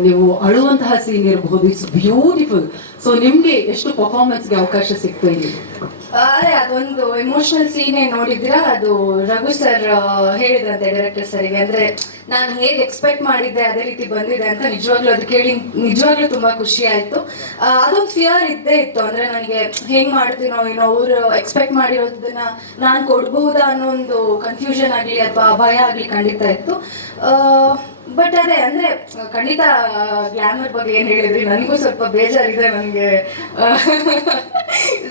ನೀವು ಅಳುವಂತಹ ಸೀನ್ ಇರಬಹುದು, ಇಟ್ಸ್ ಬ್ಯೂಟಿಫುಲ್. ಸೊ ನಿಮ್ಗೆ ಎಷ್ಟು ಪರ್ಫಾರ್ಮೆನ್ಸ್ಗೆ ಅವಕಾಶ ಸಿಗ್ತಾ ಇದೆ? ಅದೇ ಅದೊಂದು ಎಮೋಷನಲ್ ಸೀನೇ ನೋಡಿದ್ದೀರಾ, ಅದು ರಘು ಸರ್ ಹೇಳಿದ್ರಂತೆ ಡೈರೆಕ್ಟರ್ ಸರಿಗೆ. ಅಂದರೆ ನಾನು ಹೇಗೆ ಎಕ್ಸ್ಪೆಕ್ಟ್ ಮಾಡಿದ್ದೆ ಅದೇ ರೀತಿ ಬಂದಿದೆ ಅಂತ. ನಿಜವಾಗ್ಲೂ ಅದು ಕೇಳಿ ನಿಜವಾಗ್ಲೂ ತುಂಬ ಖುಷಿ ಆಯಿತು. ಅದೊಂದು ಫಿಯರ್ ಇದ್ದೇ ಇತ್ತು, ಅಂದರೆ ನನಗೆ ಹೆಂಗೆ ಮಾಡ್ತೀನೋ ಏನೋ, ಅವರು ಎಕ್ಸ್ಪೆಕ್ಟ್ ಮಾಡಿರೋದನ್ನ ನಾನು ಕೊಡ್ಬಹುದಾ ಅನ್ನೋ ಒಂದು ಕನ್ಫ್ಯೂಷನ್ ಆಗಲಿ ಅಥವಾ ಭಯ ಆಗಲಿ ಖಂಡಿತ ಇತ್ತು. ಬಟ್ ಅದೇ ಅಂದರೆ ಖಂಡಿತ ಗ್ಲಾಮರ್ ಬಗ್ಗೆ ಏನು ಹೇಳಿದ್ರಿ, ನನಗೂ ಸ್ವಲ್ಪ ಬೇಜಾರಿದೆ. ನನಗೆ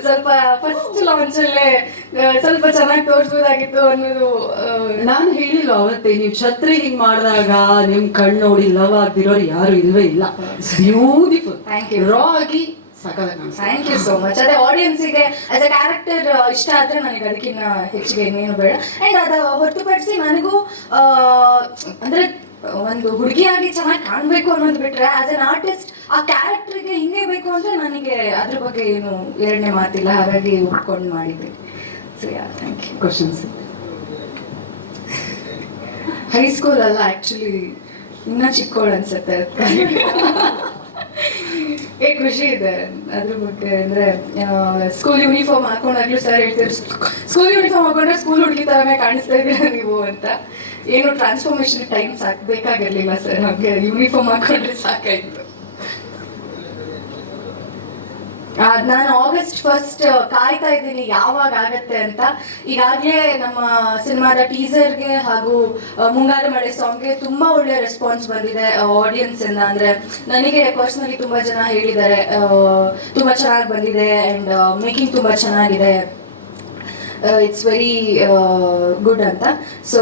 ಸ್ವಲ್ಪ ಫಸ್ಟ್ ಲಾಂಚಲ್ಲೇ ಸ್ವಲ್ಪ ಚೆನ್ನಾಗಿ ತೋರಿಸ್ಬೋದಾಗಿತ್ತು ಅನ್ನೋದು. ನಾನು ಹೇಳಿಲ್ಲ ಅವತ್ತೇ, ನೀವು ಛತ್ರಿ ಹಿಂಗ್ ಮಾಡಿದಾಗ ನಿಮ್ ಕಣ್ಣು ನೋಡಿ ಲವ್ ಆಗ್ದಿರೋರು ಯಾರು ಇಲ್ವೇ ಇಲ್ಲ. Beautiful, thank you. ರಾ ಆಗಿ ಥ್ಯಾಂಕ್ ಯು ಸೋ ಮಚ್. ಅದೇ ಆಡಿಯನ್ಸಿಗೆ ಆಸ್ ಅ ಕ್ಯಾರೆಕ್ಟರ್ ಇಷ್ಟ ಆದರೆ ನನಗೆ ಅದಕ್ಕಿಂತ ಹೆಚ್ಚಿಗೆ ಇನ್ನೇನು ಬೇಡ. ಆ್ಯಂಡ್ ಅದು ಹೊರತುಪಡಿಸಿ ನನಗೂ ಅಂದರೆ ಒಂದು ಹುಡುಗಿಯಾಗಿ ಚೆನ್ನಾಗಿ ಕಾಣಬೇಕು ಅನ್ನೋದು ಬಿಟ್ರೆ, ಆಸ್ ಅನ್ ಆರ್ಟಿಸ್ಟ್ ಆ ಕ್ಯಾರೆಕ್ಟರ್ಗೆ ಹಿಂಗೆ ಬೇಕು ಅಂದರೆ ನನಗೆ ಅದ್ರ ಬಗ್ಗೆ ಏನು ಎರಡನೇ ಮಾತಿಲ್ಲ. ಹಾಗಾಗಿ ಒಪ್ಕೊಂಡು ಮಾಡಿದ್ದೆ. So thank you. Questions? High school ಅಲ್ಲ, ಆ್ಯಕ್ಚುಲಿ ಇನ್ನೂ ಚಿಕ್ಕವಳು ಅನ್ಸುತ್ತೆ. ಖುಷಿ ಇದೆ ಅದ್ರ ಬಗ್ಗೆ. ಅಂದರೆ ಸ್ಕೂಲ್ ಯೂನಿಫಾರ್ಮ್ ಹಾಕೊಂಡಾಗ್ಲೂ ಸರ್ ಹೇಳ್ತಿದ್ರು, ಸ್ಕೂಲ್ ಯೂನಿಫಾರ್ಮ್ ಹಾಕೊಂಡ್ರೆ ಸ್ಕೂಲ್ ಹುಡುಗಿ ಥರನೇ ಕಾಣಿಸ್ತಾ ಇದ್ದೀರಾ ನೀವು ಅಂತ. ಏನು ಟ್ರಾನ್ಸ್ಫಾರ್ಮೇಶನ್ ಟೈಮ್ ಬೇಕಾಗಿರ್ಲಿಲ್ಲ ಸರ್, ಹಾಗೆ ಯೂನಿಫಾರ್ಮ್ ಹಾಕೊಂಡ್ರೆ ಸಾಕಾಯ್ತು. ನಾನು August 1st ಕಾಯ್ತಾ ಇದ್ದೀನಿ ಯಾವಾಗ ಆಗತ್ತೆ ಅಂತ. ಈಗಾಗಲೇ ನಮ್ಮ ಸಿನಿಮಾದ ಟೀಸರ್ಗೆ ಹಾಗೂ ಮುಂಗಾರು ಮಳೆ ಸಾಂಗ್ಗೆ ತುಂಬಾ ಒಳ್ಳೆ ರೆಸ್ಪಾನ್ಸ್ ಬಂದಿದೆ ಆಡಿಯನ್ಸ್ ಇಂದ. ಅಂದ್ರೆ ನನಗೆ ಪರ್ಸನಲಿ ತುಂಬಾ ಜನ ಹೇಳಿದ್ದಾರೆ ತುಂಬಾ ಚೆನ್ನಾಗಿ ಬಂದಿದೆ ಅಂಡ್ ಮೇಕಿಂಗ್ ತುಂಬಾ ಚೆನ್ನಾಗಿದೆ, ಇಟ್ಸ್ ವೆರಿ ಗುಡ್ ಅಂತ. ಸೊ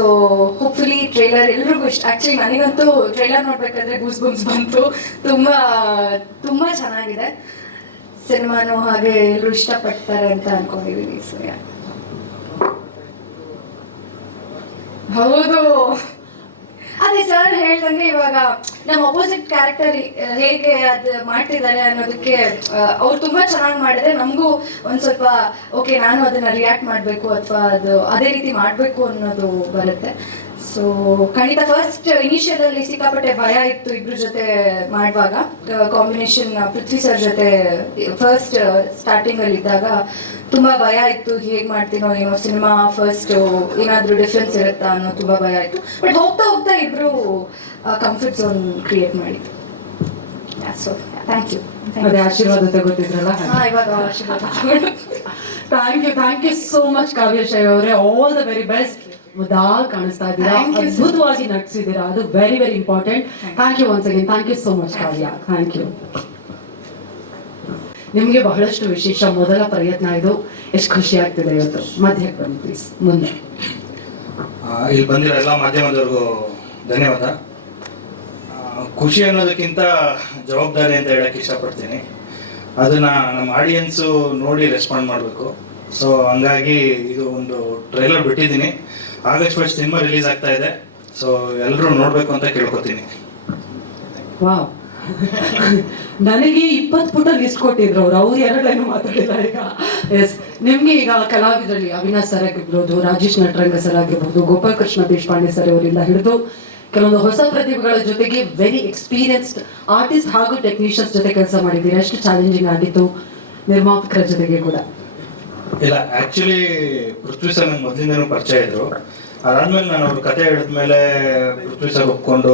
ಹೋಪ್ಫುಲಿ ಟ್ರೈಲರ್ ಎಲ್ರಿಗೂ ಇಷ್ಟ. ಆ್ಯಕ್ಚುಲಿ ನನಗಂತೂ ಟ್ರೈಲರ್ ನೋಡ್ಬೇಕಾದ್ರೆ ಗೂಸ್ ಬಂಪ್ಸ್ ಬಂತು. ತುಂಬ ಚೆನ್ನಾಗಿದೆ ಸಿನಿಮಾನು, ಹಾಗೆ ಎಲ್ಲರೂ ಇಷ್ಟಪಡ್ತಾರೆ ಅಂತ ಅನ್ಕೊಂಡಿದ್ದೀನಿ. ಸೊ ಹೌದು, ಅದೇ ಸರ್ ಹೇಳ್ದಂಗೆ ಇವಾಗ ನಮ್ಮ ಅಪೋಸಿಟ್ ಕ್ಯಾರೆಕ್ಟರ್ ಹೇಗೆ ಅದು ಮಾಡ್ತಿದ್ದಾರೆ ಅನ್ನೋದಕ್ಕೆ ಅವ್ರು ತುಂಬಾ ಚೆನ್ನಾಗಿ ಮಾಡಿದ್ರೆ ನಮಗೂ ಒಂದ್ ಸ್ವಲ್ಪ ಓಕೆ ನಾನು ಅದನ್ನ ರಿಯಾಕ್ಟ್ ಮಾಡಬೇಕು ಅಥವಾ ಅದು ಅದೇ ರೀತಿ ಮಾಡಬೇಕು ಅನ್ನೋದು ಬರುತ್ತೆ. ಸೊ ಖಂಡಿತ ಫಸ್ಟ್ ಇನಿಷಿಯಲ್ ಸಿಕ್ಕಾಪಟ್ಟೆ ಭಯ ಇತ್ತು ಇಬ್ರ ಜೊತೆ ಮಾಡುವಾಗ. ಕಾಂಬಿನೇಷನ್ ಪೃಥ್ವಿ ಸರ್ ಜೊತೆ ಫಸ್ಟ್ ಸ್ಟಾರ್ಟಿಂಗ್ ಅಲ್ಲಿ ಇದ್ದಾಗ ತುಂಬಾ ಭಯ ಇತ್ತು, ಹೇಗ್ ಮಾಡ್ತೀನೋ ಏನೋ, ಸಿನಿಮಾ ಫಸ್ಟ್ ಏನಾದ್ರೂ ಡಿಫ್ರೆನ್ಸ್ ಇರುತ್ತಾ ಅನ್ನೋ ತುಂಬಾ ಭಯ ಇತ್ತು. ಬಟ್ ಹೋಗ್ತಾ ಹೋಗ್ತಾ ಇಬ್ರು ಕಂಫರ್ಟ್ ಝೋನ್ ಕ್ರಿಯೇಟ್ ಮಾಡಿದ್ರು. So thank you. ಅದೇ ಆಶೀರ್ವಾದ ತಗೋತಿದ್ರಲ್ಲ, ಇವಾಗ ಆಶೀರ್ವಾದ. Thank you so much Kavya Shai ಅವರೇ. All the very best. ಮುದ್ದಾಗಿ ಕಾಣಿಸ್ತಾ ಇದ್ದೀರಾ, ಅದ್ಭುತವಾಗಿ ನಟಿಸಿದ್ದೀರಾ, ಅದು very very important. Thank you once again. Thank you so much Kavya. Thank you. ನಿಮ್ಗೆ ಬಹಳಷ್ಟು ವಿಶೇಷ ಮೊದಲ ಪ್ರಯತ್ನ ಇದು, ಎಷ್ಟು ಖುಷಿ ಆಗ್ತಿದೆ ಇವತ್ತು. ಮಧ್ಯಕ್ಕೆ ಬನ್ನಿ ಪ್ಲೀಸ್, ಮುಂದೆ. ಇಲ್ಲಿ ಬಂದಿರೋ ಎಲ್ಲ ಮಾಧ್ಯಮದವ್ರಿಗೂ ಧನ್ಯವಾದ. ಖುಷಿ ಅನ್ನೋದಕ್ಕಿಂತ ಜವಾಬ್ದಾರಿ ಅಂತ ಹೇಳಕ್ಕೆ ಇಷ್ಟಪಡ್ತೀನಿ. ಅದನ್ನ ನಮ್ಮ ಆಡಿಯನ್ಸು ನೋಡಿ ರೆಸ್ಪಾಂಡ್ ಮಾಡಬೇಕು. ಸೊ ಹಂಗಾಗಿ ಇದು ಒಂದು ಟ್ರೈಲರ್ ಬಿಟ್ಟಿದ್ದೀನಿ. August 1st ಸಿನಿಮಾ ರಿಲೀಸ್ ಆಗ್ತಾ ಇದೆ. ಸೊ ಎಲ್ಲರೂ ನೋಡ್ಬೇಕು ಅಂತ ಕೇಳ್ಕೊತೀನಿ. ವಾವ್, ನನಗೆ 20 ಪುಟ ಲಿಸ್ಟ್ ಕೊಟ್ಟಿದ್ರು ಅವ್ರು 2 ಲೈನ್ ಮಾತಾಡಿಲ್ಲ ಈಗ. ಎಸ್, ನಿಮ್ಗೆ ಈಗ ಕಲಾವಿದರಲ್ಲಿ ಅವಿನಾಶ್ ಸರ್ ಆಗಿರ್ಬೋದು, ರಾಜೇಶ್ ನಟರಂಗ ಸರ್ ಆಗಿರ್ಬೋದು, ಗೋಪಾಲ್ ಕೃಷ್ಣ ದೇಶಪಾಂಡೆ ಸರ್ ಅವರಿಂದ ಹಿಡಿದು ಕೆಲವೊಂದು ಹೊಸ ಪ್ರತಿಭೆಗಳ ಜೊತೆಗೆ ವೆರಿ ಎಕ್ಸ್ಪೀರಿಯನ್ಸ್ಡ್ ಆರ್ಟಿಸ್ಟ್ ಹಾಗೂ ಟೆಕ್ನಿಷಿಯನ್ಸ್ ಜೊತೆ ಕೆಲಸ ಮಾಡಿದ್ದೀರಿ. ಎಷ್ಟು ಚಾಲೆಂಜಿಂಗ್ ಆಗಿತ್ತು ನಿರ್ಮಾಪಕರ ಜೊತೆಗೆ ಕೂಡ? ಇಲ್ಲ, ಆಕ್ಚುಲಿ ಪೃಥ್ವಿ ಸರ್ ನಂಗೆ ಮೊದಲಿಂದನೂ ಪರಿಚಯ ಇದ್ರು. ಅದಾದ್ಮೇಲೆ ನಾನು ಅವ್ರ ಕತೆ ಹೇಳಿದ್ಮೇಲೆ ಪೃಥ್ವಿ ಸರ್ ಒಪ್ಕೊಂಡು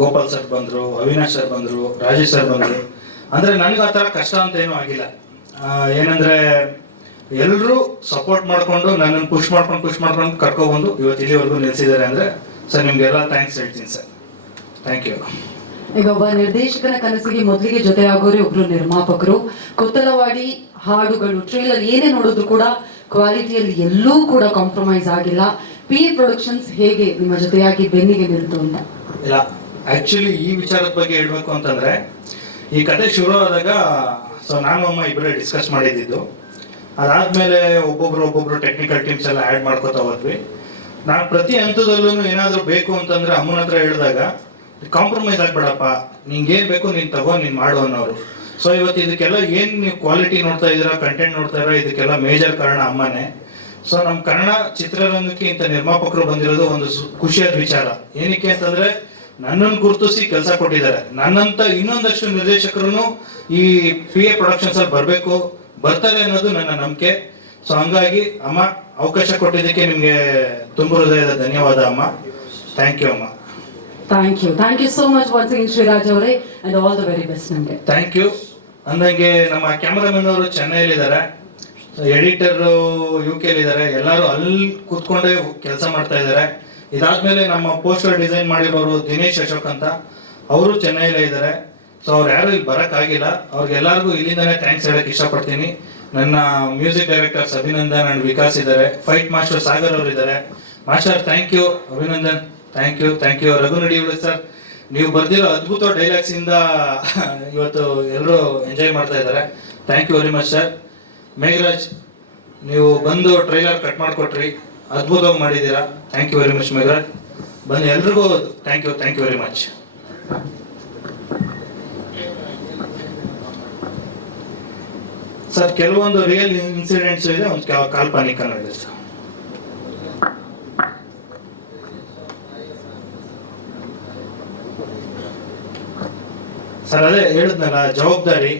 ಗೋಪಾಲ್ ಸರ್ ಬಂದ್ರು, ಅವಿನಾಶ್ ಸರ್ ಬಂದ್ರು, ರಾಜೇಶ್ ಸರ್ ಬಂದ್ರು. ಅಂದ್ರೆ ನನಗೆ ಆ ಥರ ಕಷ್ಟ ಅಂತ ಏನೂ ಆಗಿಲ್ಲ. ಏನಂದ್ರೆ ಎಲ್ಲರೂ ಸಪೋರ್ಟ್ ಮಾಡ್ಕೊಂಡು ನನ್ನನ್ನು ಪುಷ್ ಮಾಡ್ಕೊಂಡು ಕರ್ಕೊಬಂದು ಇವತ್ತು ಇಲ್ಲಿವರೆಗೂ ನಿಲ್ಸಿದ್ದಾರೆ. ಅಂದ್ರೆ ಸರ್ ನಿಮ್ಗೆಲ್ಲ ಥ್ಯಾಂಕ್ಸ್ ಹೇಳ್ತೀನಿ ಸರ್. Thank you. ಈಗ ಒಬ್ಬ ನಿರ್ದೇಶಕನ ಕನಸಿಗೆ ಮೊದಲಿಗೆ ಜೊತೆಯಾಗೋರೆ ಒಬ್ರು ನಿರ್ಮಾಪಕರು. ಕೊತ್ತಲವಾಡಿ ಹಾಡುಗಳು ಟ್ರೇಲರ್ ಏನೇ ನೋಡಿದ್ರು ಕೂಡ ಕ್ವಾಲಿಟಿಯಲ್ಲಿ ಎಲ್ಲೂ ಕೂಡ ಕಾಂಪ್ರಮೈಸ್ ಆಗಿಲ್ಲ. PA ಪ್ರೊಡಕ್ಷನ್ಸ್ ಹೇಗೆ ನಿಮ್ಮ ಜೊತೆಯಾಗಿ ಬೆನ್ನಿಗೆ ನಿಲ್ತು ಅಂತ? ಇಲ್ಲ, ಆಕ್ಚುಲಿ ಈ ವಿಚಾರದ ಬಗ್ಗೆ ಹೇಳ್ಬೇಕು ಅಂತಂದ್ರೆ, ಈ ಕತೆ ಶುರು ಆದಾಗ ಸೊ ನಾನು ಅಮ್ಮ ಇಬ್ಬರೇ ಡಿಸ್ಕಸ್ ಮಾಡಿದ್ದು. ಅದಾದ್ಮೇಲೆ ಒಬ್ಬೊಬ್ರು ಟೆಕ್ನಿಕಲ್ ಟೀಮ್ಸ್ ಎಲ್ಲ ಆ್ಯಡ್ ಮಾಡ್ಕೋತಾ ಹೋದ್ವಿ. ನಾನು ಪ್ರತಿ ಹಂತದಲ್ಲೂ ಏನಾದರೂ ಬೇಕು ಅಂತಂದ್ರೆ ಅಮ್ಮನ ಹತ್ರ ಹೇಳಿದಾಗ ಕಾಂಪ್ರಮೈಸ್ ಆಗ್ಬೇಡಪ್ಪ, ನಿಂಗೇನ್ ಬೇಕು ನೀನ್ ತಗೋ, ನೀನ್ ಮಾಡು ಅನ್ನೋರು. ಸೊ ಇವತ್ತು ಇದಕ್ಕೆಲ್ಲ ಏನ್ ನೀವು ಕ್ವಾಲಿಟಿ ನೋಡ್ತಾ ಇದ್ದೀರಾ, ಕಂಟೆಂಟ್ ನೋಡ್ತಾ ಇದ್ದೀರಾ, ಇದಕ್ಕೆಲ್ಲ ಮೇಜರ್ ಕಾರಣ ಅಮ್ಮನೇ. ಸೊ ನಮ್ಮ ಕನ್ನಡ ಚಿತ್ರರಂಗಕ್ಕೆ ಇಂಥ ನಿರ್ಮಾಪಕರು ಬಂದಿರೋದು ಒಂದು ಖುಷಿಯಾದ ವಿಚಾರ. ಏನಕ್ಕೆ ಅಂತಂದ್ರೆ ನನ್ನನ್ನು ಗುರುತಿಸಿ ಕೆಲಸ ಕೊಟ್ಟಿದ್ದಾರೆ. ನನ್ನಂತ ಇನ್ನೊಂದಷ್ಟು ನಿರ್ದೇಶಕರು ಈ PA ಪ್ರೊಡಕ್ಷನ್ಸ್ ಅಲ್ಲಿ ಬರ್ತಾರೆ ಅನ್ನೋದು ನನ್ನ ನಂಬಿಕೆ. ಸೊ ಹಂಗಾಗಿ ಅಮ್ಮ, ಅವಕಾಶ ಕೊಟ್ಟಿದ್ದಕ್ಕೆ ನಿಮ್ಗೆ ತುಂಬ ಹೃದಯದ ಧನ್ಯವಾದ ಅಮ್ಮ. ಥ್ಯಾಂಕ್ ಯು ಅಮ್ಮ. Thank you so much once again Shriraj ಅವರೇ, and all the very best ನಿಮಗೆ. Thank you. ಅಂದಂಗೆ ನಮ್ಮ ಕ್ಯಾಮರಾಮನ್ ಅವರು ಚೆನ್ನೈಲಿದ್ದಾರೆ, ಎಡಿಟರ್ UK ಇದ್ದಾರೆ, ಎಲ್ಲರೂ ಅಲ್ಲಿ ಕೂತ್ಕೊಂಡೇ ಕೆಲಸ ಮಾಡ್ತಾ ಇದ್ದಾರೆ. ಇದಾದ್ಮೇಲೆ ನಮ್ಮ ಪೋಸ್ಟರ್ ಡಿಸೈನ್ ಮಾಡಿರೋರು ದಿನೇಶ್ ಅಶೋಕ್ ಅಂತ, ಅವರು ಚೆನ್ನೈಲೇ ಇದ್ದಾರೆ. ಸೊ ಅವ್ರು ಯಾರು ಇಲ್ಲಿ ಬರೋಕ್ಕಾಗಿಲ್ಲ, ಅವ್ರಿಗೆಲ್ಲರಿಗೂ ಇಲ್ಲಿಂದಾನೇ ಥ್ಯಾಂಕ್ಸ್ ಹೇಳಕ್ ಇಷ್ಟಪಡ್ತೀನಿ. ನನ್ನ music directors Abhinandan and Vikas ಇದ್ದಾರೆ, ಫೈಟ್ ಮಾಸ್ಟರ್ ಸಾಗರ್ ಅವರು ಇದ್ದಾರೆ. Master thank you, Abhinandan thank you. Raghunadi sir, ನೀವು ಬರ್ದಿರೋ ಅದ್ಭುತ ಡೈಲಾಗ್ಸ್ ಇಂದ ಇವತ್ತು ಎಲ್ಲರೂ ಎಂಜಾಯ್ ಮಾಡ್ತಾ ಇದ್ದಾರೆ. Thank you very much sir. Megharaj, ನೀವು ಬಂದು ಟ್ರೈಲರ್ ಕಟ್ ಮಾಡಿಕೊಟ್ರಿ, ಅದ್ಭುತವಾಗಿ ಮಾಡಿದ್ದೀರಾ. Thank you very much Megharaj. ಬಂದು ಎಲ್ರಿಗೂ thank you very much. Sir, ಕೆಲವೊಂದು ರಿಯಲ್ ಇನ್ಸಿಡೆಂಟ್ಸ್ ಇದೆ, ಒಂದು ಕಾಲ್ಪನಿಕ ಇದೆ ಸರ್. ಸರ್ ಅದೇ ಹೇಳಿದ್ನಲ್ಲ, ಜವಾಬ್ದಾರಿ,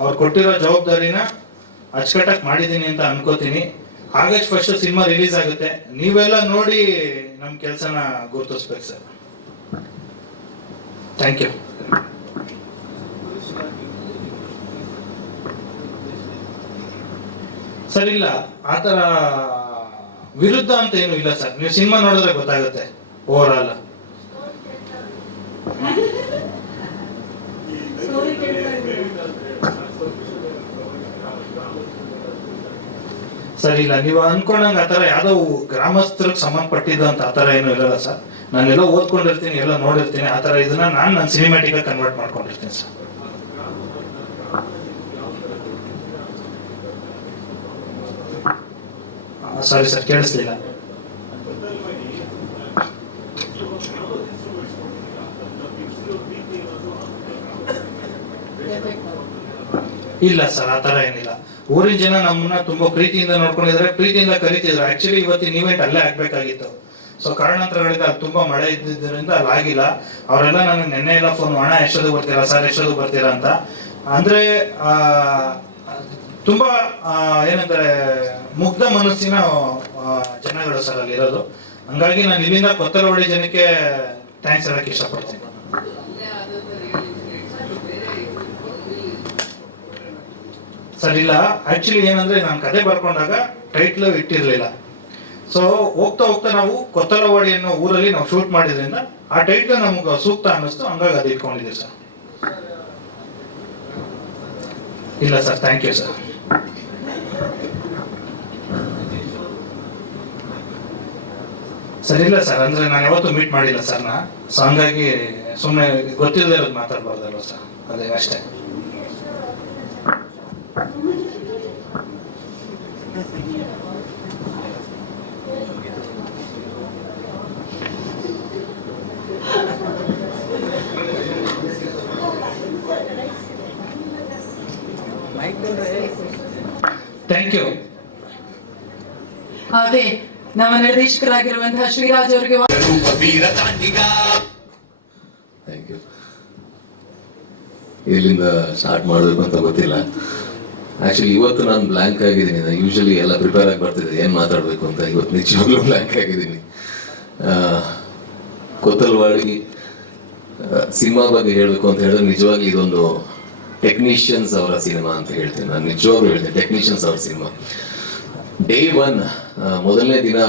ಅವ್ರು ಕೊಟ್ಟಿರೋ ಜವಾಬ್ದಾರಿನ ಅಚ್ಚುಕಟ್ಟಾಗಿ ಮಾಡಿದ್ದೀನಿ ಅಂತ ಅನ್ಕೋತೀನಿ. August 1st ಸಿನಿಮಾ ರಿಲೀಸ್ ಆಗುತ್ತೆ. ನೀವೆಲ್ಲ ನೋಡಿ ನಮ್ಮ ಕೆಲಸನ ಗುರುತಿಸ್ಬೇಕು ಸರ್. Thank you. ಸರ್ ಇಲ್ಲ ಆ ಥರ ವಿರುದ್ಧ ಅಂತ ಏನು ಇಲ್ಲ ಸರ್, ನೀವು ಸಿನಿಮಾ ನೋಡಿದ್ರೆ ಗೊತ್ತಾಗುತ್ತೆ ಓವರ್ ಆಲ್. ಸರ್ ಇಲ್ಲ, ನೀವು ಅನ್ಕೊಂಡಂಗೆ ಆ ಥರ ಯಾವುದೋ ಗ್ರಾಮಸ್ಥರಿಗೆ ಸಂಬಂಧಪಟ್ಟಿದ್ದಂತ ಆ ಥರ ಏನು ಇರಲ್ಲ ಸರ್. ನಾನೆಲ್ಲ ಓದ್ಕೊಂಡಿರ್ತೀನಿ, ಎಲ್ಲ ನೋಡಿರ್ತೀನಿ, ಆ ಥರ ಇದನ್ನ ನನ್ನ ಸಿನಿಮ್ಯಾಟಿಕ್ ಕನ್ವರ್ಟ್ ಮಾಡ್ಕೊಂಡಿರ್ತೀನಿ ಸರ್. ಸಾರಿ ಸರ್, ಕೇಳಿಸ್ಲಿಲ್ಲ. ಇಲ್ಲ ಸರ್, ಆ ಥರ ಏನಿಲ್ಲ. ಊರಿನ ಜನ ನಮ್ಮನ್ನ ತುಂಬಾ ಪ್ರೀತಿಯಿಂದ ನೋಡ್ಕೊಂಡಿದ್ದಾರೆ, ಪ್ರೀತಿಯಿಂದ ಕರೀತಿದ್ರು. ಆಕ್ಚುಲಿ ಇವತ್ತಿನ ಇವೆಂಟ್ ಅಲ್ಲೇ ಆಗ್ಬೇಕಾಗಿತ್ತು. ಸೊ ಕಾರಣಾಂತರಗಳಿಂದ ಅಲ್ಲಿ ತುಂಬಾ ಮಳೆ ಇದ್ದಿದ್ದರಿಂದ ಅಲ್ಲಿ ಆಗಿಲ್ಲ. ಅವರೆಲ್ಲ ನನಗೆ ನೆನ್ನೆ ಎಲ್ಲ ಫೋನ್, ಅಣ್ಣ ಎಷ್ಟೊತ್ತು ಬರ್ತೀರಾ ಸರ್, ಎಷ್ಟೊತ್ತು ಬರ್ತೀರಾ ಅಂತ. ಅಂದ್ರೆ ತುಂಬಾ ಏನಂತಾರೆ ಮುಗ್ಧ ಮನಸ್ಸಿನ ಜನಗಳು ಸರ್ ಅಲ್ಲಿರೋದು. ಹಂಗಾಗಿ ನಾನು ಇಲ್ಲಿಂದ ಕೊತ್ತಲವಾಡಿ ಜನಕ್ಕೆ ಥ್ಯಾಂಕ್ಸ್ ಹೇಳಕ್ಕೆ ಇಷ್ಟಪಡ್ತೀನಿ. ಸರ್ ಇಲ್ಲ, ಆಕ್ಚುಲಿ ಏನಂದ್ರೆ ನಾನು ಕತೆ ಬರ್ಕೊಂಡಾಗ ಟೈಟ್ಲ್ ಇಟ್ಟಿರ್ಲಿಲ್ಲ. ಸೊ ಹೋಗ್ತಾ ಹೋಗ್ತಾ ನಾವು ಕೊತ್ತಲವಾಡಿ ಅನ್ನೋ ಊರಲ್ಲಿ ನಾವು ಶೂಟ್ ಮಾಡಿದ್ರಿಂದ ಆ ಟೈಟ್ಲ್ ನಮ್ಗೆ ಸೂಕ್ತ ಅನ್ನಿಸ್ತು, ಹಂಗಾಗಿ ಅದು ಇಟ್ಕೊಂಡಿದ್ದೀವಿ ಸರ್. ಇಲ್ಲ sir, thank you sir. Sir ಇಲ್ಲ ಸರ್, ಅಂದ್ರೆ ನಾನು ಯಾವತ್ತೂ ಮೀಟ್ ಮಾಡಿಲ್ಲ ಸರ್ನ. ಸೊ ಹಂಗಾಗಿ ಸುಮ್ಮನೆ ಗೊತ್ತಿಲ್ಲದೆ ಇರೋದು ಮಾತಾಡ್ಬಾರ್ದಲ್ವ ಸರ್, ಅದೇ ಅಷ್ಟೇ. Thank you. ಅದೇ ನಮ್ಮ ನಿರ್ದೇಶಕರಾಗಿರುವಂತಹ ಶ್ರೀರಾಜ್ ಅವರಿಗೆ ಥ್ಯಾಂಕ್ ಯು. ಎಲ್ಲಿಂದ ಸ್ಟಾರ್ಟ್ ಮಾಡಬೇಕು ಅಂತ ಗೊತ್ತಿಲ್ಲ. ಆಕ್ಚುಲಿ ಇವತ್ತು ನಾನು ಬ್ಲ್ಯಾಂಕ್ ಆಗಿದ್ದೀನಿ. ನಾನು ಯೂಶಲಿ ಎಲ್ಲ ಪ್ರಿಪೇರ್ ಆಗಿ ಬರ್ತಿದ್ದೆ ಏನು ಮಾತಾಡಬೇಕು ಅಂತ. ಇವತ್ತು ನಿಜವಾಗ್ಲೂ ಬ್ಲ್ಯಾಂಕ್ ಆಗಿದ್ದೀನಿ. ಕೊತ್ತಲವಾಡಿ ಸಿನಿಮಾ ಬಗ್ಗೆ ಹೇಳಬೇಕು ಅಂತ ಹೇಳಿದ್ರೆ ನಿಜವಾಗ್ಲೂ ಇದೊಂದು ಟೆಕ್ನಿಷಿಯನ್ಸ್ ಅವರ ಸಿನಿಮಾ ಅಂತ ಹೇಳ್ತೀನಿ. ನಾನು ನಿಜವಾಗ್ಲೂ ಹೇಳ್ತೀನಿ, ಟೆಕ್ನಿಷಿಯನ್ಸ್ ಅವರ ಸಿನಿಮಾ. ಡೇ ಒನ್ ಮೊದಲನೇ ದಿನ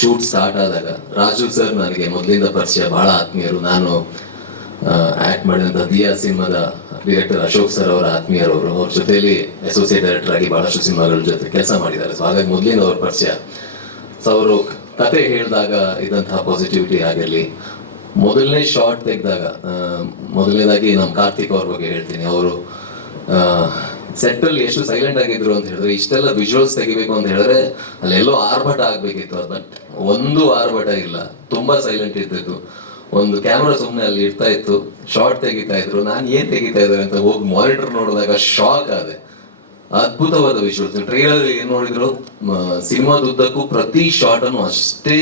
ಶೂಟ್ ಸ್ಟಾರ್ಟ್ ಆದಾಗ ರಾಜು ಸರ್ ನನಗೆ ಮೊದಲಿಂದ ಪರಿಚಯ, ಬಹಳ ಆತ್ಮೀಯರು. ನಾನು ಆಕ್ಟ್ ಮಾಡಿದಂಥ ದಿಯಾ ಸಿನಿಮಾದ ಡೈರೆಕ್ಟರ್ ಅಶೋಕ್ ಸರ್ ಅವರ ಆತ್ಮೀಯರವರು. ಅವ್ರ ಜೊತೆಯಲ್ಲಿ ಅಸೋಸಿಯೇಟ್ ಡೈರೆಕ್ಟರ್ ಆಗಿ ಬಹಳಷ್ಟು ಸಿನಿಮಾಗಳ ಜೊತೆ ಕೆಲಸ ಮಾಡಿದ್ದಾರೆ. ಸೊ ಹಾಗಾಗಿ ಮೊದಲಿಂದ ಅವ್ರ ಪರಿಚಯ. ಸೊ ಅವರು ಕತೆ ಹೇಳಿದಾಗ ಇದ್ದಂತಹ ಪಾಸಿಟಿವಿಟಿ ಆಗಿರಲಿ, ಮೊದಲನೇ ಶಾರ್ಟ್ ತೆಗೆದಾಗ, ಮೊದಲನೇದಾಗಿ ನಮ್ಮ ಕಾರ್ತಿಕ್ ಅವ್ರ ಬಗ್ಗೆ ಹೇಳ್ತೀನಿ. ಅವರು ಸೆಟ್ಟಲ್ಲಿ ಎಷ್ಟು ಸೈಲೆಂಟ್ ಆಗಿದ್ರು ಅಂತ ಹೇಳಿದ್ರೆ, ಇಷ್ಟೆಲ್ಲ ವಿಜುವಲ್ಸ್ ತೆಗಿಬೇಕು ಅಂತ ಹೇಳಿದ್ರೆ ಅಲ್ಲೆಲ್ಲೋ ಆರ್ಭಟ ಆಗ್ಬೇಕಿತ್ತು. ಬಟ್ ಒಂದು ಆರ್ಭಟ ಇಲ್ಲ, ತುಂಬಾ ಸೈಲೆಂಟ್ ಇರ್ತಿತ್ತು. ಒಂದು ಕ್ಯಾಮ್ರಾ ಸುಮ್ಮನೆ ಅಲ್ಲಿ ಇರ್ತಾ ಇತ್ತು, ಶಾರ್ಟ್ ತೆಗಿತಾ ಇದ್ರು. ನಾನು ಏನ್ ತೆಗಿತಾ ಇದ್ದಾರೆ ಅಂತ ಹೋಗಿ ಮಾನಿಟರ್ ನೋಡಿದಾಗ ಶಾಕ್ ಆದೆ. ಅದ್ಭುತವಾದ ವಿಜುವಲ್ಸ್. ಟ್ರೈಲರ್ ಏನ್ ನೋಡಿದ್ರು, ಸಿನಿಮಾದುದ್ದಕ್ಕೂ ಪ್ರತಿ ಶಾರ್ಟ್ ಅನ್ನು ಅಷ್ಟೇ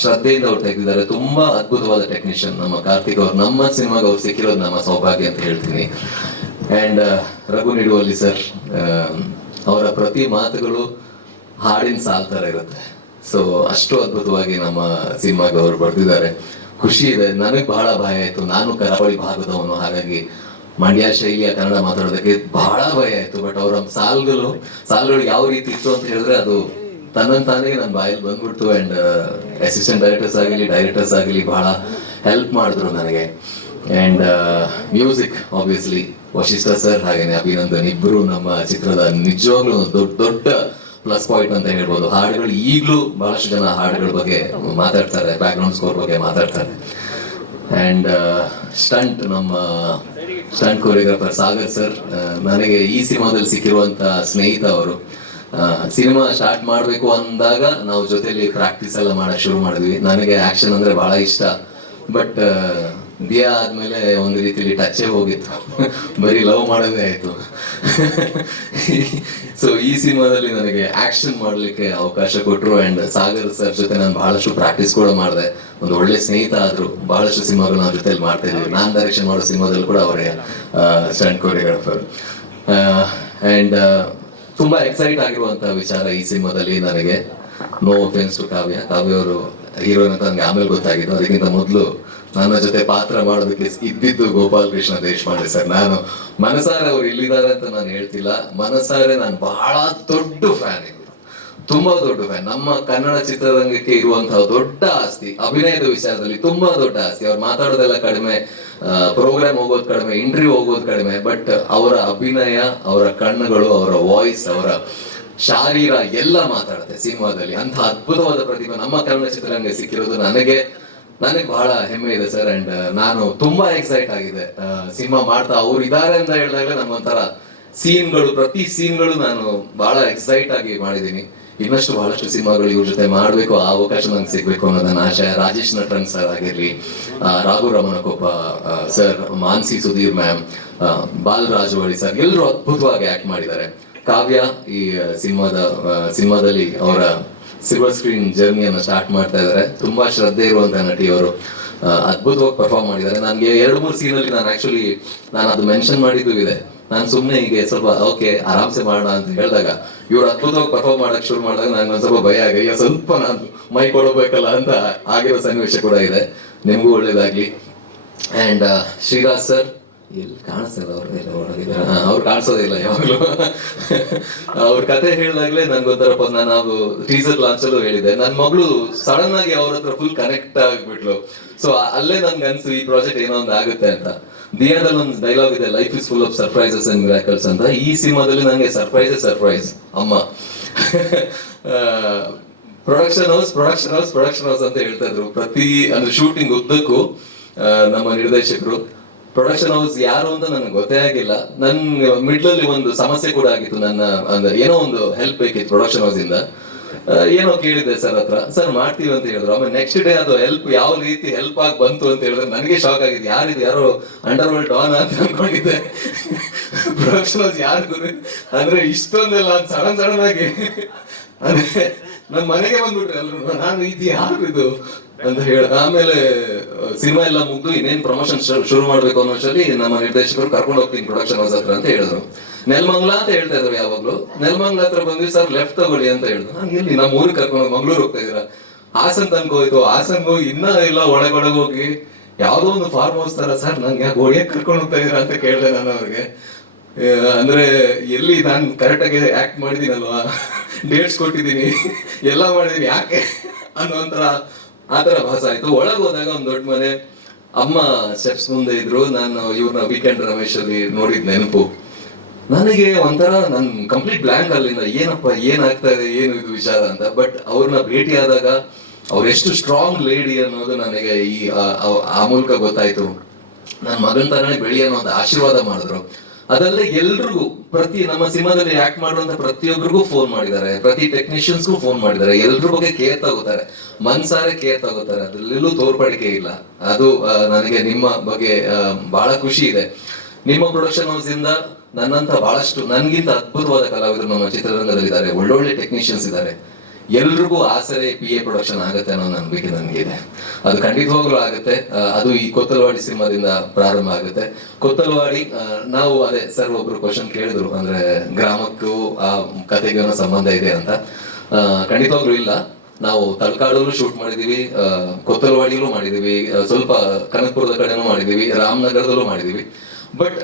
ಶ್ರದ್ಧೆಯಿಂದ ಅವ್ರು ತೆಗೆದಿದ್ದಾರೆ. ತುಂಬಾ ಅದ್ಭುತವಾದ ಟೆಕ್ನಿಷಿಯನ್ ನಮ್ಮ ಕಾರ್ತಿಕ್ ಅವ್ರು. ನಮ್ಮ ಸಿನಿಮಾಗೆ ಅವ್ರು ಸಿಕ್ಕಿರೋದು ನಮ್ಮ ಸೌಭಾಗ್ಯ ಅಂತ ಹೇಳ್ತೀನಿ. ಅಂಡ್ ರಘು ನಿಡುವಲ್ಲಿ ಸರ್, ಅವರ ಪ್ರತಿ ಮಾತುಗಳು ಹಾಡಿನ ಸಾಲ್ ತರ ಇರುತ್ತೆ. ಸೊ ಅಷ್ಟು ಅದ್ಭುತವಾಗಿ ನಮ್ಮ ಸಿನಿಮಾಗೆ ಅವರು ಬರ್ತಿದ್ದಾರೆ. ಖುಷಿ ಇದೆ. ನನಗೆ ಬಹಳ ಭಯ ಆಯ್ತು. ನಾನು ಕರಾವಳಿ ಭಾಗದವನು, ಹಾಗಾಗಿ ಮಂಡ್ಯ ಶೈಲಿಯ ಕನ್ನಡ ಮಾತಾಡೋದಕ್ಕೆ ಬಹಳ ಭಯ ಆಯ್ತು. ಬಟ್ ಅವರ ಸಾಲುಗಳು ಯಾವ ರೀತಿ ಇತ್ತು ಅಂತ ಹೇಳಿದ್ರೆ ಅದು ತನ್ನಂತಾನೇ ನನ್ನ ಬಾಯಲ್ಲಿ ಬಂದ್ಬಿಡ್ತು. ಅಂಡ್ ಅಸಿಸ್ಟೆಂಟ್ ಡೈರೆಕ್ಟರ್ಸ್ ಆಗಲಿ, ಡೈರೆಕ್ಟರ್ಸ್ ಆಗಲಿ ಬಹಳ ಹೆಲ್ಪ್ ಮಾಡಿದ್ರು ನನಗೆ. And music obviously Vashishtha sir ಹಾಗೇನೆ ಅಭಿನಂದನ್ ಇಬ್ರು ನಮ್ಮ ಚಿತ್ರದ ನಿಜವಾಗ್ಲೂ ದೊಡ್ಡ ಪ್ಲಸ್ ಪಾಯಿಂಟ್ ಅಂತ ಹೇಳ್ಬೋದು. ಹಾಡುಗಳು ಈಗಲೂ ಬಹಳಷ್ಟು ಜನ ಹಾಡುಗಳ ಬಗ್ಗೆ ಮಾತಾಡ್ತಾರೆ, ಬ್ಯಾಕ್ ಗ್ರೌಂಡ್ ಸ್ಕೋರ್ ಬಗ್ಗೆ ಮಾತಾಡ್ತಾರೆ. ಅಂಡ್ ಸ್ಟಂಟ್, ನಮ್ಮ ಸ್ಟಂಟ್ ಕೊರಿಯೋಗ್ರಾಫರ್ ಸಾಗರ್ ಸರ್ ನನಗೆ ಈ ಸಿನಿಮಾದಲ್ಲಿ ಸಿಕ್ಕಿರುವಂತ ಸ್ನೇಹಿತ ಅವರು. ಸಿನಿಮಾ ಸ್ಟಾರ್ಟ್ ಮಾಡಬೇಕು ಅಂದಾಗ ನಾವು ಜೊತೆಲಿ ಪ್ರಾಕ್ಟೀಸ್ ಎಲ್ಲ ಮಾಡಕ್ ಶುರು ಮಾಡಿದ್ವಿ. ನನಗೆ ಆಕ್ಷನ್ ಅಂದ್ರೆ ಬಹಳ ಇಷ್ಟ. ಬಟ್ ದಿಯಾ ಆದ್ಮೇಲೆ ಒಂದು ರೀತಿಯಲ್ಲಿ ಟಚ್ಚೇ ಹೋಗಿತ್ತು, ಬರೀ ಲವ್ ಮಾಡೋದೇ ಆಯ್ತು. ಸೊ ಈ ಸಿನಿಮಾದಲ್ಲಿ ನನಗೆ ಆಕ್ಷನ್ ಮಾಡ್ಲಿಕ್ಕೆ ಅವಕಾಶ ಕೊಟ್ಟರು. ಅಂಡ್ ಸಾಗರ್ ಸರ್ ಜೊತೆ ನಾನು ಬಹಳಷ್ಟು ಪ್ರಾಕ್ಟೀಸ್ ಕೂಡ ಮಾಡಿದೆ. ಒಂದು ಒಳ್ಳೆ ಸ್ನೇಹಿತ ಆದ್ರು. ಬಹಳಷ್ಟು ಸಿನಿಮಾಗಳು ನಾವು ಜೊತೆಲಿ ಮಾಡ್ತಾ ಇದ್ವಿ. ನಾನ್ ಡೈರೆಕ್ಷನ್ ಮಾಡೋ ಸಿನಿಮಾದಲ್ಲಿ ಕೂಡ ಅವರೇ ಸ್ಟಂಟ್ ಕೊರಿಯೋಗ್ರಾಫರ್. ಅಂಡ್ ತುಂಬಾ ಎಕ್ಸೈಟ್ ಆಗಿರುವಂತಹ ವಿಚಾರ ಈ ಸಿನಿಮಾದಲ್ಲಿ ನನಗೆ. ನೋ ಅಫೆನ್ಸ್ ಟು ಕಾವ್ಯ ಅವರು ಹೀರೋಯಿನ್ ಅಂತ ನನಗೆ ಆಮೇಲೆ ಗೊತ್ತಾಗಿದ್ದು. ಅದಕ್ಕಿಂತ ಮೊದಲು ನನ್ನ ಜೊತೆ ಪಾತ್ರ ಮಾಡೋದಕ್ಕೆ ಇದ್ದಿದ್ದು ಗೋಪಾಲ್ ಕೃಷ್ಣ ದೇಶಪಾಂಡೆ ಸರ್. ನಾನು ಮನಸಾರೆ ಅವ್ರು ಇಲ್ಲಿದ್ದಾರೆ ಅಂತ ನಾನು ಹೇಳ್ತಿಲ್ಲ, ಮನಸಾರೆ ನಾನು ಬಹಳ ದೊಡ್ಡ ಫ್ಯಾನ್, ತುಂಬಾ ದೊಡ್ಡ ಫ್ಯಾನ್. ನಮ್ಮ ಕನ್ನಡ ಚಿತ್ರರಂಗಕ್ಕೆ ಇರುವಂತಹ ದೊಡ್ಡ ಆಸ್ತಿ ಅಭಿನಯದ ವಿಚಾರದಲ್ಲಿ ತುಂಬಾ ದೊಡ್ಡ ಆಸ್ತಿ. ಅವ್ರು ಮಾತಾಡೋದೆಲ್ಲ ಕಡಿಮೆ, ಪ್ರೋಗ್ರಾಮ್ ಹೋಗೋದು ಕಡಿಮೆ, ಇಂಟರ್ವ್ಯೂ ಹೋಗೋದು ಕಡಿಮೆ, ಬಟ್ ಅವರ ಅಭಿನಯ, ಅವರ ಕಣ್ಣುಗಳು, ಅವರ ವಾಯ್ಸ್, ಅವರ ಶಾರೀರ ಎಲ್ಲ ಮಾತಾಡುತ್ತೆ ಸಿನಿಮಾದಲ್ಲಿ. ಅಂತ ಅದ್ಭುತವಾದ ಪ್ರತಿಭೆ ನಮ್ಮ ಕನ್ನಡ ಚಿತ್ರರಂಗ ಸಿಕ್ಕಿರೋದು ನನಗೆ ಬಹಳ ಹೆಮ್ಮೆ ಇದೆ ಸರ್. ಅಂಡ್ ನಾನು ತುಂಬಾ ಎಕ್ಸೈಟ್ ಆಗಿದೆ ಸಿನಿಮಾ ಮಾಡ್ತಾ. ಅವ್ರು ಇದಾರೆ ಅಂತ ಹೇಳಿದಾಗಲೇ ನಮ್ಗೊಂಥರ ಸೀನ್ಗಳು, ಪ್ರತಿ ಸೀನ್ಗಳು ನಾನು ಬಹಳ ಎಕ್ಸೈಟ್ ಆಗಿ ಮಾಡಿದ್ದೀನಿ. ಇನ್ನಷ್ಟು ಬಹಳಷ್ಟು ಸಿನಿಮಾಗಳು ಇವ್ರ ಜೊತೆ ಮಾಡಬೇಕು, ಆ ಅವಕಾಶ ನಂಗೆ ಸಿಗ್ಬೇಕು ಅನ್ನೋದು ನನ್ನ ಆಶಯ. ರಾಜೇಶ್ ನಟರನ್ ಸರ್ ಆಗಿರ್ಲಿ, Raghu Ramanakoppa sir, Mansi Sudhir ma'am, Balarajwadi sir, ಎಲ್ಲರೂ ಅದ್ಭುತವಾಗಿ ಆಕ್ಟ್ ಮಾಡಿದ್ದಾರೆ. ಕಾವ್ಯ ಈ ಸಿನಿಮಾದಲ್ಲಿ ಅವರ ಸಿಲ್ವರ್ ಸ್ಕ್ರೀನ್ ಜರ್ನಿಯನ್ನು ಸ್ಟಾರ್ಟ್ ಮಾಡ್ತಾ ಇದ್ದಾರೆ. ತುಂಬಾ ಶ್ರದ್ಧೆ ಇರುವಂತಹ ನಟಿ ಅವರು, ಅದ್ಭುತವಾಗಿ ಪರ್ಫಾರ್ಮ್ ಮಾಡಿದ್ದಾರೆ. ನನಗೆ 2-3 ಸೀನಲ್ಲಿ ನಾನು ಅದು ಮೆನ್ಷನ್ ಮಾಡಿದ್ದು ಇದೆ. ನಾನು ಸುಮ್ಮನೆ ಹೀಗೆ ಸ್ವಲ್ಪ ಓಕೆ ಆರಾಮ್ಸೆ ಮಾಡೋಣ ಅಂತ ಹೇಳಿದಾಗ ಇವ್ರು ಅದ್ಭುತವಾಗಿ ಪರ್ಫಾರ್ಮ್ ಮಾಡಕ್ ಶುರು ಮಾಡಿದಾಗ ನಂಗೆ ಸ್ವಲ್ಪ ಭಯ ಆಗಿ ಸ್ವಲ್ಪ ನಾನು ಮೈ ಕೊಡಬೇಕಲ್ಲ ಅಂತ ಆಗಿರೋ ಸನ್ನಿವೇಶ ಕೂಡ ಇದೆ. ನಿಮಗೂ ಒಳ್ಳೇದಾಗ್ಲಿ. ಅಂಡ್ ಶ್ರೀರಾಜ್ ಸರ್ ಎಲ್ಲಿ ಕಾಣಿಸ್ತದ ಅವ್ರು ಕಾಣಿಸೋದೇ ಇಲ್ಲ ಯಾವಾಗ್ಲೂ. ಅವ್ರ ಕತೆ ಹೇಳಿದಾಗ್ಲೇ ನನ್ಗೊಂಥರಪ್ಪ, ನಾವು ಟೀಸರ್ ಲಾಂಚ್ ಅಲ್ಲೂ ಹೇಳಿದೆ, ನನ್ನ ಮಗಳು ಸಡನ್ ಆಗಿ ಅವ್ರ ಹತ್ರ ಫುಲ್ ಕನೆಕ್ಟ್ ಆಗ್ಬಿಟ್ಲು. ಸೊ ಅಲ್ಲೇ ನನ್ಗೆ ಅನ್ಸು ಈ ಪ್ರಾಜೆಕ್ಟ್ ಏನೋ ಒಂದು ಆಗುತ್ತೆ ಅಂತ. ದಿಯಾದಲ್ಲಿ ಒಂದು ಡೈಲಾಗ್ ಇದೆ, life is full of surprises and miracles ಅಂತ. ಈ ಸಿನಿಮಾದಲ್ಲಿ ನಂಗೆ ಸರ್ಪ್ರೈಸ್ ಅಮ್ಮ. ಪ್ರೊಡಕ್ಷನ್ ಹೌಸ್ ಅಂತ ಹೇಳ್ತಾ ಇದ್ರು ಪ್ರತಿ ಅಂದ್ರೆ ಶೂಟಿಂಗ್ ಉದ್ದಕ್ಕೂ. ನಮ್ಮ ನಿರ್ದೇಶಕರು ಪ್ರೊಡಕ್ಷನ್ ಹೌಸ್ ಯಾರು ಅಂತ ನನಗೆ ಗೊತ್ತೇ ಆಗಿಲ್ಲ. ನನ್ ಮಿಡ್ಲಲ್ಲಿ ಒಂದು ಸಮಸ್ಯೆ ಕೂಡ ಆಗಿತ್ತು. ನನ್ನ ಅಂದ್ರೆ ಏನೋ ಒಂದು ಹೆಲ್ಪ್ ಬೇಕಿತ್ತು ಪ್ರೊಡಕ್ಷನ್ ಹೌಸ್ ಇಂದ. ಏನೋ ಕೇಳಿದೆ ಸರ್ ಹತ್ರ, ಸರ್ ಮಾಡ್ತೀವಿ ಅಂತ ಹೇಳಿದ್ರು. ಆಮೇಲೆ ನೆಕ್ಸ್ಟ್ ಡೇ ಅದು ಹೆಲ್ಪ್ ಯಾವ ರೀತಿ ಹೆಲ್ಪ್ ಆಗಿ ಬಂತು ಅಂತ ಹೇಳಿದ್ರೆ ನನಗೆ ಶಾಕ್ ಆಗಿದೆ. ಯಾರೋ ಅಂಡರ್ ವರ್ಲ್ಡ್ ಡಾನ್ ಅಂತ ಅನ್ಕೊಂಡಿದ್ದೆ. ಪ್ರೊಡಕ್ಷನ್ ಹೌಸ್ ಯಾರು ಅಂದ್ರೆ ಇಷ್ಟೊಂದೆಲ್ಲ ಸಡನ್ ಆಗಿ ಅಂದ್ರೆ ನಮ್ಮ ಮನೆಗೆ ಬಂದ್ಬಿಟ್ರೆ ಎಲ್ರು, ನಾನು ಇದು ಯಾರು ಇದು ಅಂತ ಹೇಳ. ಆಮೇಲೆ ಸಿನಿಮಾ ಎಲ್ಲ ಮುಗ್ದು ಇನ್ನೇನ್ ಪ್ರಮೋಷನ್ ಶುರು ಮಾಡ್ಬೇಕು ಅನ್ನೋ ಅಷ್ಟರಲ್ಲಿ ನಮ್ಮ ನಿರ್ದೇಶಕರು ಕರ್ಕೊಂಡು ಹೋಗ್ತೀನಿ ಪ್ರೊಡಕ್ಷನ್ ಹೌಸ್ ಹತ್ರ ಅಂತ ಹೇಳಿದ್ರು. ನೆಲಮಂಗ್ಲ ಅಂತ ಹೇಳ್ತಾ ಇದ್ರು ಯಾವಾಗ್ಲೂ. ನೆಲಮಂಗ್ಲ ಹತ್ರ ಬಂದ್ವಿ, ಸರ್ ಲೆಫ್ಟ್ ತಗೊಳ್ಳಿ ಅಂತ ಹೇಳಿದ್ರು. ನಾನು ಎಲ್ಲಿ ನಮ್ಮ ಊರಿಗೆ ಕರ್ಕೊಂಡು ಮಂಗ್ಳೂರ್ ಹೋಗ್ತಾ ಇದೀರಾ, ಹಾಸನ್ ತನಕ ಹೋಯ್ತು. ಹಾಸನ್ ಹೋಗಿ ಇನ್ನ ಇಲ್ಲ ಒಳಗೊಳಗೆ ಹೋಗಿ ಯಾವ್ದೋ ಒಂದು ಫಾರ್ಮ್ ಹೌಸ್ ತರ, ಸರ್ ನಂಗೆ ಯಾಕೆ ಒಳಗೆ ಕರ್ಕೊಂಡು ಹೋಗ್ತಾ ಇದೀರಾ ಅಂತ ಕೇಳಿದೆ ನಾನು ಅವ್ರಿಗೆ. ಅಂದ್ರೆ ಎಲ್ಲಿ ನಾನು ಕರೆಕ್ಟಾಗಿ ಆಕ್ಟ್ ಮಾಡಿದೀನಲ್ವಾ, ಡೇಟ್ಸ್ ಕೊಟ್ಟಿದ್ದೀನಿ, ಎಲ್ಲ ಮಾಡಿದೀನಿ, ಯಾಕೆ ಅನ್ನೋ ಆತರ ಭಾಸ ಆಯ್ತು. ಒಳಗೆ ಹೋದಾಗ ಒಂದ್ ದೊಡ್ಡ ಮನೆ, ಅಮ್ಮ ಸ್ಟೆಪ್ಸ್ ಮುಂದೆ ಇದ್ರು. ನಾನು ಇವ್ರನ್ನ ವೀಕೆಂಡ್ ರಮೇಶ್ ಅಲ್ಲಿ ನೋಡಿದ್ ನೆನಪು. ನನಗೆ ಒಂಥರ ನನ್ ಕಂಪ್ಲೀಟ್ ಬ್ಲ್ಯಾಂಕ್ ಅಲ್ಲಿಂದ, ಏನಪ್ಪ ಏನಾಗ್ತಾ ಇದೆ, ಏನು ಇದು ವಿಚಾರ ಅಂತ. ಬಟ್ ಅವ್ರನ್ನ ಭೇಟಿ ಆದಾಗ ಅವ್ರು ಎಷ್ಟು ಸ್ಟ್ರಾಂಗ್ ಲೇಡಿ ಅನ್ನೋದು ನನಗೆ ಆ ಮೂಲಕ ಗೊತ್ತಾಯ್ತು. ನನ್ನ ಮಗನ ತರನೇ ಬೆಳಿ ಅನ್ನೋ ಒಂದು ಆಶೀರ್ವಾದ ಮಾಡಿದ್ರು. ಅದಲ್ಲದೆ ಎಲ್ರಿಗೂ, ಪ್ರತಿ ನಮ್ಮ ಸಿನಿಮಾದಲ್ಲಿ ಆಕ್ಟ್ ಮಾಡುವಂತ ಪ್ರತಿಯೊಬ್ಬರಿಗೂ ಫೋನ್ ಮಾಡಿದ್ದಾರೆ, ಪ್ರತಿ ಟೆಕ್ನಿಷಿಯನ್ಸ್ಗೂ ಫೋನ್ ಮಾಡಿದ್ದಾರೆ. ಎಲ್ರ ಬಗ್ಗೆ ಕೇರ್ ತಗೋತಾರೆ, ಮನ್ಸಾರೆ ಕೇರ್ ತಗೋತಾರೆ, ಅದ್ರಲ್ಲೆಲ್ಲೂ ತೋರ್ಪಡಿಕೆ ಇಲ್ಲ. ಅದು ನನಗೆ ನಿಮ್ಮ ಬಗ್ಗೆ ಬಹಳ ಖುಷಿ ಇದೆ. ನಿಮ್ಮ ಪ್ರೊಡಕ್ಷನ್ ಹೌಸ್ ಇಂದ ನನ್ನಂತ ಬಹಳಷ್ಟು ನನ್ಗಿಂತ ಅದ್ಭುತವಾದ ಕಲಾವಿದರು ನಮ್ಮ ಚಿತ್ರರಂಗದಲ್ಲಿ ಇದ್ದಾರೆ, ಒಳ್ಳೊಳ್ಳೆ ಟೆಕ್ನಿಷಿಯನ್ಸ್ ಇದ್ದಾರೆ. ಎಲ್ರಿಗೂ ಆಸರೆ PA ಪ್ರೊಡಕ್ಷನ್ ಆಗುತ್ತೆ ಅನ್ನೋ ನಂಬಿಕೆ ನನಗಿದೆ. ಅದು ಖಂಡಿತವಾಗ್ಲೂ ಆಗುತ್ತೆ. ಅದು ಈ ಕೊತ್ತಲವಾಡಿ ಸಿನಿಮಾದಿಂದ ಪ್ರಾರಂಭ ಆಗುತ್ತೆ. ಕೊತ್ತಲವಾಡಿ ನಾವು ಅದೇ ಸರ್ ಒಬ್ರು ಕ್ವಶನ್ ಕೇಳಿದ್ರು, ಅಂದ್ರೆ ಗ್ರಾಮಕ್ಕೂ ಆ ಕತೆಗೆ ಏನೋ ಸಂಬಂಧ ಇದೆ ಅಂತ. ಖಂಡಿತವಾಗ್ಲೂ ಇಲ್ಲ. ನಾವು ತಲಕಾಡಲ್ಲೂ ಶೂಟ್ ಮಾಡಿದೀವಿ, ಕೊತ್ತಲವಾಡಿಲೂ ಮಾಡಿದೀವಿ, ಸ್ವಲ್ಪ ಕನಕಪುರದ ಕಡೆನೂ ಮಾಡಿದೀವಿ, ರಾಮನಗರದಲ್ಲೂ ಮಾಡಿದೀವಿ. ಬಟ್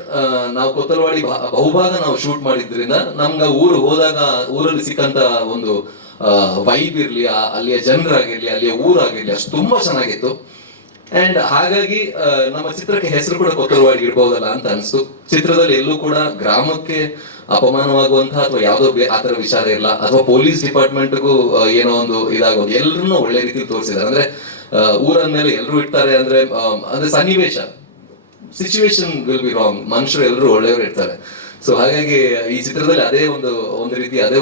ನಾವು ಕೊತ್ತಲವಾಡಿ ಬಹುಭಾಗ ನಾವು ಶೂಟ್ ಮಾಡಿದ್ರಿಂದ ನಮ್ಗೆ ಊರು ಹೋದಾಗ ಊರಲ್ಲಿ ಸಿಕ್ಕಂತ ಒಂದು ವೈಬ್ ಇರ್ಲಿ, ಅಲ್ಲಿಯ ಜನರಾಗಿರ್ಲಿ, ಅಲ್ಲಿಯ ಊರಾಗಿರ್ಲಿ, ಅಷ್ಟು ತುಂಬಾ ಚೆನ್ನಾಗಿತ್ತು. ಅಂಡ್ ಹಾಗಾಗಿ ನಮ್ಮ ಚಿತ್ರಕ್ಕೆ ಹೆಸರು ಕೂಡ ಕೊತ್ತಲವಾಡಿ ಇಡ್ಬಹುದಲ್ಲ ಅಂತ ಅನ್ಸ್ತು. ಚಿತ್ರದಲ್ಲಿ ಎಲ್ಲೂ ಕೂಡ ಗ್ರಾಮಕ್ಕೆ ಅಪಮಾನವಾಗುವಂತಹ ಅಥವಾ ಯಾವುದೋ ಆತರ ವಿಚಾರ ಇಲ್ಲ, ಅಥವಾ ಪೊಲೀಸ್ ಡಿಪಾರ್ಟ್ಮೆಂಟ್ಗೂ ಏನೋ ಒಂದು ಇದಾಗೋದು, ಎಲ್ಲರನ್ನೂ ಒಳ್ಳೆ ರೀತಿಯಲ್ಲಿ ತೋರಿಸಿದ್ದಾರೆ. ಅಂದ್ರೆ ಊರನ್ಮೇಲೆ ಎಲ್ಲರೂ ಇರ್ತಾರೆ ಅಂದ್ರೆ ಸನ್ನಿವೇಶ, ಸಿಚುವೇಶನ್ ವಿಲ್ ಬಿ ರಾಂಗ್, ಮನುಷ್ಯರು ಎಲ್ಲರೂ ಒಳ್ಳೆಯವರು ಇರ್ತಾರೆ. ಸೊ ಹಾಗಾಗಿ ಈ ಚಿತ್ರದಲ್ಲಿ ಅದೇ ಒಂದು ರೀತಿ ಅದೇ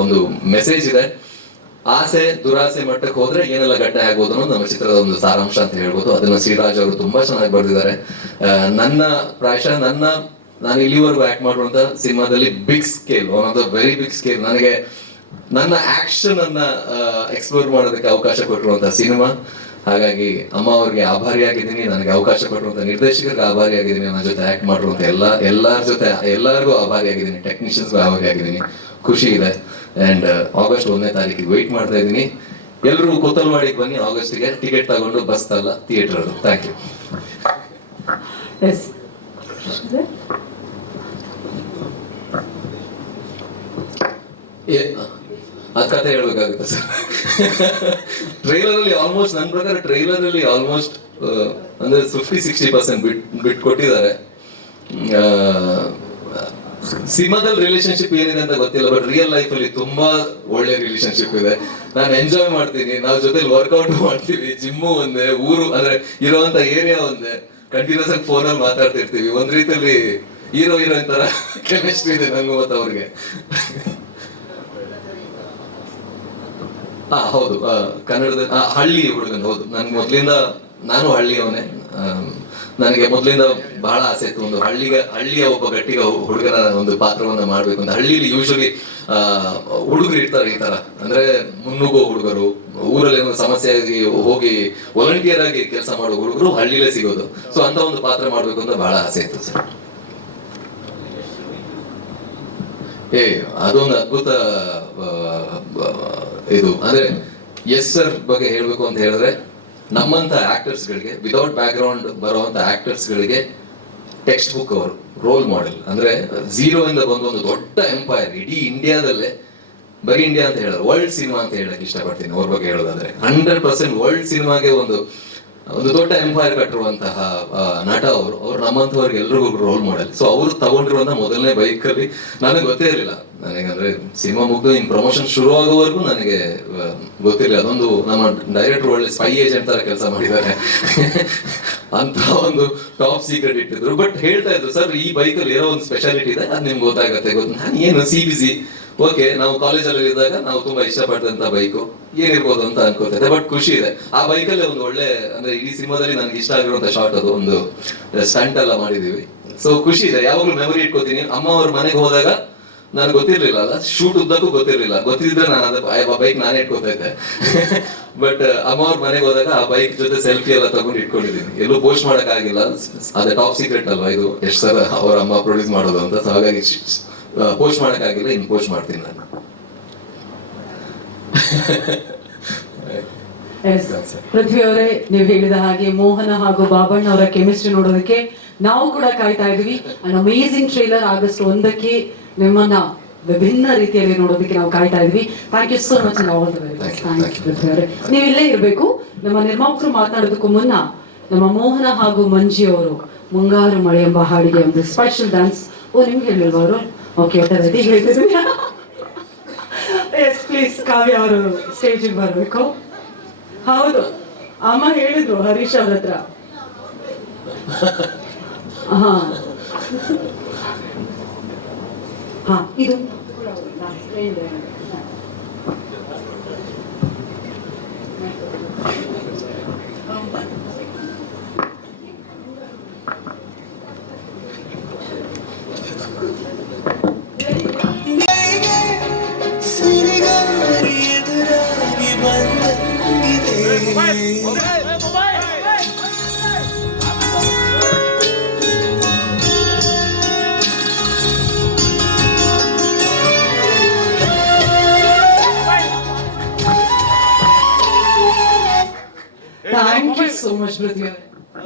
ಒಂದು ಮೆಸೇಜ್ ಇದೆ. ಆಸೆ ದುರಾಸೆ ಮಟ್ಟಕ್ಕೆ ಹೋದ್ರೆ ಏನೆಲ್ಲ ಘಟನೆ ಆಗ್ಬೋದು ಅನ್ನೋದು ನಮ್ಮ ಚಿತ್ರದ ಒಂದು ಸಾರಾಂಶ ಅಂತ ಹೇಳ್ಬೋದು. ಅದನ್ನ ಶ್ರೀರಾಜ್ ಅವರು ತುಂಬಾ ಚೆನ್ನಾಗಿ ಬರೆದಿದ್ದಾರೆ. ಪ್ರಾಯಶಃ ನಾನು ಇಲ್ಲಿವರೆಗೂ ಆಕ್ಟ್ ಮಾಡುವಂತ ಸಿನಿಮಾದಲ್ಲಿ big scale, one of the very big scale, ನನಗೆ ನನ್ನ ಆಕ್ಷನ್ ಅನ್ನ ಎಕ್ಸ್ಪ್ಲೋರ್ ಮಾಡೋದಕ್ಕೆ ಅವಕಾಶ ಕೊಟ್ಟಿರುವಂತಹ ಸಿನಿಮಾ. ಹಾಗಾಗಿ ಅಮ್ಮ ಅವ್ರಿಗೆ ಆಭಾರಿಯಾಗಿದ್ದೀನಿ, ನನಗೆ ಅವಕಾಶ ಕೊಟ್ಟಿರುವಂತ ನಿರ್ದೇಶಕರಿಗೆ ಆಭಾರಿಯಾಗಿದ್ದೀನಿ, ನನ್ನ ಜೊತೆ ಆಕ್ಟ್ ಮಾಡಿರುವಂತ ಎಲ್ಲರಿಗೂ ಆಭಾರಿಯಾಗಿದ್ದೀನಿ, ಟೆಕ್ನಿಷಿಯನ್ಸ್ಗೂ ಆಭಾರಿಯಾಗಿದ್ದೀನಿ. ಖುಷಿ ಇದೆ. ಅಂಡ್ ಆಗಸ್ಟ್ 1ನೇ ತಾರೀಕಿಗೆ ವೆಯ್ಟ್ ಮಾಡ್ತಾ ಇದ್ದೀನಿ. ಎಲ್ಲರೂ ಕೊತ್ತಲ್ವಾಡಿಗೆ ಬನ್ನಿ ಆಗಸ್ಟ್ಗೆ, ಟಿಕೆಟ್ ತಗೊಂಡು ಬಸ್ ಅಲ್ಲ ಥಿಯೇಟರ್. Thank you. ಎಸ್ ಅದ್ ಕತೆ ಹೇಳ್ಬೇಕಾಗುತ್ತೆ ಸರ್. ಟ್ರೈಲರ್ ಅಲ್ಲಿ ಆಲ್ಮೋಸ್ಟ್ ನನ್ನ ಪ್ರಕಾರ ಟ್ರೈಲರ್ ಅಲ್ಲಿ ಆಲ್ಮೋಸ್ಟ್ ಅಂದ್ರೆ 50-60% ಬಿಟ್ ಕೊಟ್ಟಿದ್ದಾರೆ. ಸಿನಿಮಾದಲ್ಲಿ ರಿಲೇಶನ್ಶಿಪ್ ಏನಿದೆ ಅಂತ ಗೊತ್ತಿಲ್ಲ, ಬಟ್ ರಿಯಲ್ ಲೈಫ್ ಅಲ್ಲಿ ತುಂಬಾ ಒಳ್ಳೆ ರಿಲೇಶನ್ಶಿಪ್ ಇದೆ. ನಾನು ಎಂಜಾಯ್ ಮಾಡ್ತೀನಿ, ನಾವು ಜೊತೆಲಿ ವರ್ಕೌಟ್ ಮಾಡ್ತೀವಿ, ಜಿಮ್ಮು ಒಂದೇ, ಊರು ಅಂದ್ರೆ ಇರುವಂತ ಏರಿಯಾ ಒಂದೇ, ಕಂಟಿನ್ಯೂಸ್ ಆಗಿ ಫೋನಲ್ಲಿ ಮಾತಾಡ್ತಿರ್ತೀವಿ. ಒಂದ್ ರೀತಿಯಲ್ಲಿ ಹೀರೋಯಿನ್ ತರ ಕೆಮಿಸ್ಟ್ರಿ ಇದೆ ನಂಗೂ ಮತ್ತು ಅವ್ರಿಗೆ. ಹೌದು, ಕನ್ನಡದ ಹಳ್ಳಿ ಹುಡುಗನ್. ಹೌದು, ನಾನು ಹಳ್ಳಿಯವನೇ. ನನಗೆ ಮೊದಲಿಂದ ಬಹಳ ಆಸೆ ಇತ್ತು ಒಂದು ಹಳ್ಳಿಯ ಒಬ್ಬ ಗಟ್ಟಿಗ ಹುಡುಗನ ಒಂದು ಪಾತ್ರವನ್ನ ಮಾಡ್ಬೇಕು ಅಂತ. ಹಳ್ಳಿಲಿ ಯೂಶಲಿ ಹುಡುಗರು ಇರ್ತಾರೆ ಈ ತರ, ಅಂದ್ರೆ ಮುನ್ನುಗ್ಗೋ ಹುಡುಗರು, ಊರಲ್ಲಿ ಏನೋ ಸಮಸ್ಯೆ ಆಗಿ ಹೋಗಿ ವಾಲಂಟಿಯರ್ ಆಗಿ ಕೆಲಸ ಮಾಡೋ ಹುಡುಗರು ಹಳ್ಳಿಲೇ ಸಿಗೋದು. ಸೊ ಅಂತ ಒಂದು ಪಾತ್ರ ಮಾಡ್ಬೇಕು ಅಂತ ಬಹಳ ಆಸೆ ಇತ್ತು ಸರ್. ಅದೊಂದು ಅದ್ಭುತ ಇದು. ಅಂದ್ರೆ ಎಸ್ ಸರ್ ಬಗ್ಗೆ ಹೇಳ್ಬೇಕು ಅಂತ ಹೇಳಿದ್ರೆ, ನಮ್ಮಂತ ಆಕ್ಟರ್ಸ್ ಗಳಿಗೆ, ವಿದೌಟ್ ಬ್ಯಾಕ್ ಗ್ರೌಂಡ್ ಬರುವಂತ ಆಕ್ಟರ್ಸ್ ಗಳಿಗೆ ಟೆಕ್ಸ್ಟ್ ಬುಕ್ ಅವರು, ರೋಲ್ ಮಾಡೆಲ್. ಅಂದ್ರೆ 0 ಇಂದ ಬಂದು ಒಂದು ದೊಡ್ಡ ಎಂಪೈರ್, ಇಡೀ ಇಂಡಿಯಾದಲ್ಲೇ, ಬರೀ ಇಂಡಿಯಾ ಅಂತ ಹೇಳಿದ್ರೆ ವರ್ಲ್ಡ್ ಸಿನಿಮಾ ಅಂತ ಹೇಳಕ್ ಇಷ್ಟಪಡ್ತೀನಿ ಅವ್ರ ಬಗ್ಗೆ ಹೇಳೋದಾದ್ರೆ. 100% ವರ್ಲ್ಡ್ ಸಿನಿಮಾಗೆ ಒಂದು ದೊಡ್ಡ ಎಂಪೈರ್ ಕಟ್ಟಿರುವಂತಹ ನಟ ಅವ್ರು ನಮ್ಮಂತವ್ರಿಗೆ ಎಲ್ರಿಗೂ ರೋಲ್ ಮಾಡೆಲ್. ಸೊ ಅವ್ರು ತಗೊಂಡಿರುವಂತ ಮೊದಲನೇ ಬೈಕ್ ಅಲ್ಲಿ ನನಗೆ ಗೊತ್ತೇ ಇರಲಿಲ್ಲ. ನನಗಂದ್ರೆ ಸಿನಿಮಾ ಮುಗಿದು ಇನ್ ಪ್ರಮೋಷನ್ ಶುರು ಆಗೋವರೆಗೂ ನನಗೆ ಗೊತ್ತಿರಲಿಲ್ಲ. ಅದೊಂದು ನಮ್ಮ ಡೈರೆಕ್ಟರ್ ಒಳ್ಳೆ ಸ್ಪೈ ಏಜೆಂಟ್ ತರ ಕೆಲಸ ಮಾಡಿದ್ದಾರೆ ಅಂತ ಒಂದು ಟಾಪ್ ಸೀಕ್ರೆಟ್ ಇಟ್ಟಿದ್ರು. ಬಟ್ ಹೇಳ್ತಾ ಇದ್ರು, ಸರ್ ಈ ಬೈಕ್ ಅಲ್ಲಿ ಏನೋ ಒಂದು ಸ್ಪೆಷಾಲಿಟಿ ಇದೆ, ಅದು ನಿಮ್ಗೆ ಗೊತ್ತಾಗತ್ತೆ. ನಾನು ಏನು CBC, ಓಕೆ, ನಾವು ಕಾಲೇಜಲ್ಲಿ ಇದ್ದಾಗ ನಾವು ತುಂಬಾ ಇಷ್ಟಪಟ್ಟಂತ ಬೈಕು ಏನಿರ್ಬೋದು ಅಂತ ಅನ್ಕೋತಿದ್ದೆ. ಬಟ್ ಖುಷಿ ಇದೆ, ಆ ಬೈಕಲ್ಲೇ ಒಂದು ಒಳ್ಳೆ, ಅಂದ್ರೆ ಇಡೀ ಸಿನಿಮಾದಲ್ಲಿ ನನಗೆ ಇಷ್ಟ ಆಗಿರುವಂತ ಶಾರ್ಟ್, ಅದು ಒಂದು ಸ್ಟಂಟ್ ಎಲ್ಲ ಮಾಡಿದೀವಿ. ಸೊ ಖುಷಿ ಇದೆ, ಯಾವಾಗ್ಲೂ ಮೆಮೊರಿ ಇಟ್ಕೋತೀನಿ. ಅಮ್ಮ ಅವ್ರ ಮನೆಗೆ ಹೋದಾಗ ನನಗೆ ಗೊತ್ತಿರ್ಲಿಲ್ಲ ಅಲ್ಲ, ಶೂಟ್ ಉದ್ದಕ್ಕೂ ಗೊತ್ತಿದ್ರೆ ನಾನು ಆ ಬೈಕ್ ನಾನೇ ಇಟ್ಕೋತಾ ಇದ್ದೆ. ಬಟ್ ಅಮ್ಮ ಅವ್ರ ಮನೆಗೆ ಹೋದಾಗ ಆ ಬೈಕ್ ಜೊತೆ ಸೆಲ್ಫಿ ಎಲ್ಲ ತಗೊಂಡು ಇಟ್ಕೊಂಡಿದ್ದೀನಿ. ಎಲ್ಲೂ ಪೋಸ್ಟ್ ಮಾಡಕ್ ಆಗಿಲ್ಲ, ಅದೇ ಟಾಪ್ ಸೀಕ್ರೆಟ್ ಅಲ್ವಾ ಇದು, ಎಷ್ಟು ಸಲ ಅವ್ರ ಅಮ್ಮ ಪ್ರೊಡ್ಯೂಸ್ ಮಾಡೋದು ಅಂತ. ಸೊ ಹಾಗಾಗಿ ಪೋಸ್ಟ್ ಮಾಡಕ್ ಆಗಿಲ್ಲ, ಇನ್ನು ಪೋಸ್ಟ್ ಮಾಡ್ತೀನಿ ನಾನು. ಪೃಥ್ವಿ ಅವರೇ, ನೀವು ಹೇಳಿದ ಹಾಗೆ ಮೋಹನ ಹಾಗೂ ಬಾಬಣ್ಣ ಅವರ ಕೆಮಿಸ್ಟ್ರಿ ನೋಡೋದಕ್ಕೆ ನಾವು ಕೂಡ ಕಾಯ್ತಾ ಇದ್ವಿ. ಅಂಡ್ ಅಮೇಸಿಂಗ್ ಟ್ರೇಲರ್ ಆಗಸ್ಟ್ 1ಕ್ಕೆ ನಿಮ್ಮನ್ನ ವಿಭಿನ್ನ ರೀತಿಯಲ್ಲಿ ನೋಡೋದಕ್ಕೆ ನಾವು ಕಾಯ್ತಾ ಇದ್ವಿ. Thank you so much. Thanks Prithvi ಅವರೇ, ನೀವು ಇಲ್ಲೇ ಇರಬೇಕು. ನಮ್ಮ ನಿರ್ಮಾಪಕರು ಮಾತನಾಡೋದಕ್ಕೂ ಮುನ್ನ ನಮ್ಮ ಮೋಹನ ಹಾಗೂ ಮಂಜಿ ಅವರು ಮುಂಗಾರು ಮಳೆ ಎಂಬ ಹಾಡಿಗೆ ಒಂದು ಸ್ಪೆಷಲ್ ಡ್ಯಾನ್ಸ್. ನಿಮ್ಗೆ ಹೇಳಿಲ್ವಾ ಅವರು? ಓಕೆ, ರೆಡಿ ಹೇಳ್ತಿದ್ದೀನಿ. ಎಸ್ ಪ್ಲೀಸ್, ಕಾವ್ಯ ಅವರು ಸ್ಟೇಜಿಗೆ ಬರಬೇಕು. ಹೌದು, ಅಮ್ಮ ಹೇಳಿದ್ರು ಹರೀಶ್ ಅವ್ರ ಹತ್ರ. ಇದು thank you so much Prithvi ಅವರೇ.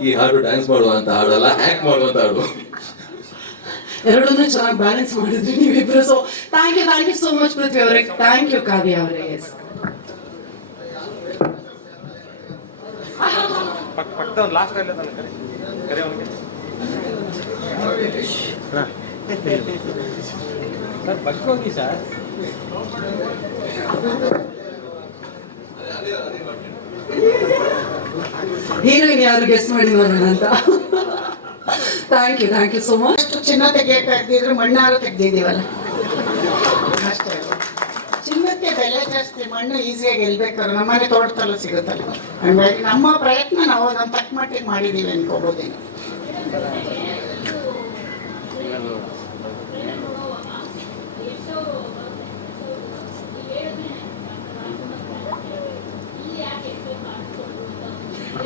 ಈ ಹಾಡು ಡ್ಯಾನ್ಸ್ ಮಾಡುವಂತ ಹಾಡಲ್ಲ, ಆಕ್ಟ್ ಮಾಡುವಂತ ಹಾಡು. ಎರಡನ್ನೂ ಚೆನ್ನಾಗಿ ಬ್ಯಾಲೆನ್ಸ್ ಮಾಡಿದ್ರಿ ನೀವಿಬ್ರು. So thank you so much Prithvi ಅವರೇ. ಥ್ಯಾಂಕ್ ಯು ಕಾವ್ಯ ಅವರೇ. ಎಸ್, ಹೀರೋಯಿನ್ ಯಾರು ಗೆಸ್ ಮಾಡಿ ನೋಡೋಣ ಅಂತ. Thank you so much. ಚಿನ್ನ ತೆಗಿಯಕ್ಕಾಗ್ದಿದ್ರು ಮಣ್ಣಾರು ತೆಗ್ದಿದೀವಲ್ಲ ಅಷ್ಟೇ. ಚಿನ್ನಕ್ಕೆ ಬೆಲೆ ಜಾಸ್ತಿ, ಮಣ್ಣು ಈಸಿಯಾಗಿ ಗೆಲ್ಬೇಕಾದ್ರೆ ನಮ್ಮನೆ ತೋಟದಲ್ಲೂ ಸಿಗುತ್ತಲ್ಲ. ಹಂಗಾಗಿ ನಮ್ಮ ಪ್ರಯತ್ನ ನಾವು ನಮ್ಮ ತಕ್ಕ ಮಟ್ಟಿಗೆ ಮಾಡಿದೀವಿ ಅನ್ಕೋಬೋದೇನು.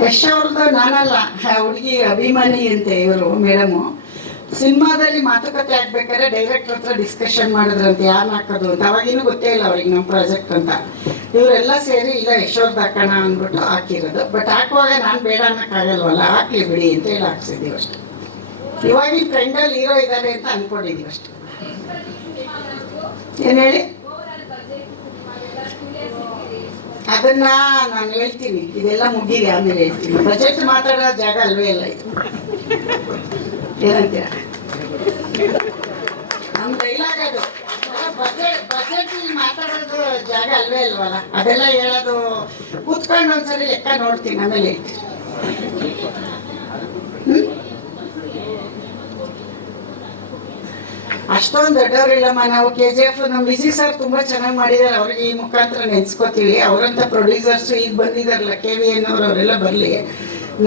ಯಶ್ ಅವ್ರದ್ದು ನಾನಲ್ಲ, ಹುಡುಗಿ ಅಭಿಮಾನಿ ಅಂತೆ ಇವರು ಮೇಡಮು. ಸಿನಿಮಾದಲ್ಲಿ ಮಾತುಕತೆ ಆಗ್ಬೇಕಾದ್ರೆ ಡೈರೆಕ್ಟರ್ ಹತ್ರ ಡಿಸ್ಕಷನ್ ಮಾಡಿದ್ರಂತೆ ಯಾರು ಹಾಕೋದು ಅಂತ. ಅವಾಗಿನೂ ಗೊತ್ತೇ ಇಲ್ಲ ಅವ್ರಿಗೆ ನಮ್ಮ ಪ್ರಾಜೆಕ್ಟ್ ಅಂತ. ಇವರೆಲ್ಲ ಸೇರಿ ಇಲ್ಲ ಯಶೋರ್ದ ಹಾಕೋಣ ಅಂದ್ಬಿಟ್ಟು ಹಾಕಿರೋದು. ಬಟ್ ಹಾಕುವಾಗ ನಾನು ಬೇಡ ಅನ್ನೋಕ್ಕಾಗಲ್ವಲ್ಲ, ಹಾಕ್ಲಿ ಬಿಡಿ ಅಂತ ಹೇಳಿ ಹಾಕ್ಸಿದ್ದೀವಿ ಅಷ್ಟೇ. ಇವಾಗಿನ ಟ್ರೆಂಡಲ್ಲಿ ಹೀರೋ ಇದ್ದಾರೆ ಅಂತ ಅಂದ್ಕೊಂಡಿದ್ದೀವಿ ಅಷ್ಟೇ. ಏನು ಹೇಳಿ? ಅದನ್ನ ನಾನು ಹೇಳ್ತೀನಿ, ಇದೆಲ್ಲ ಮುಗೀರಿ ಆಮೇಲೆ ಹೇಳ್ತೀನಿ. ಬಜೆಟ್ ಮಾತಾಡೋ ಜಾಗ ಅಲ್ವೇ ಇಲ್ಲ ಇದು. ಏನಂತೀರ? ನಮ್ಮ ಡೈಲಾಗ್ ಅದು. ಬಜೆಟ್ ಮಾತಾಡೋದು ಜಾಗ ಅಲ್ವೇ ಅಲ್ವಲ್ಲ, ಅದೆಲ್ಲ ಹೇಳೋದು ಕೂತ್ಕೊಂಡು ಒಂದ್ಸರಿ ಲೆಕ್ಕ ನೋಡ್ತೀನಿ ಆಮೇಲೆ ಹೇಳ್ತೀನಿ. ಅಷ್ಟೊಂದು ದೊಡ್ಡವರಿಲ್ಲಮ್ಮ ನಾವು. KGF ನಮ್ಮ ವಿಜಿ ಸರ್ ತುಂಬಾ ಚೆನ್ನಾಗಿ ಮಾಡಿದ್ದಾರೆ, ಅವ್ರಿಗೆ ಈ ಮುಖಾಂತರ ನೆನ್ಸ್ಕೋತೀವಿ. ಅವರಂತ ಪ್ರೊಡ್ಯೂಸರ್ಸ್ ಈಗ ಬಂದಿದಾರಲ್ಲ, KVN ಅವರೆಲ್ಲ ಬರಲಿ.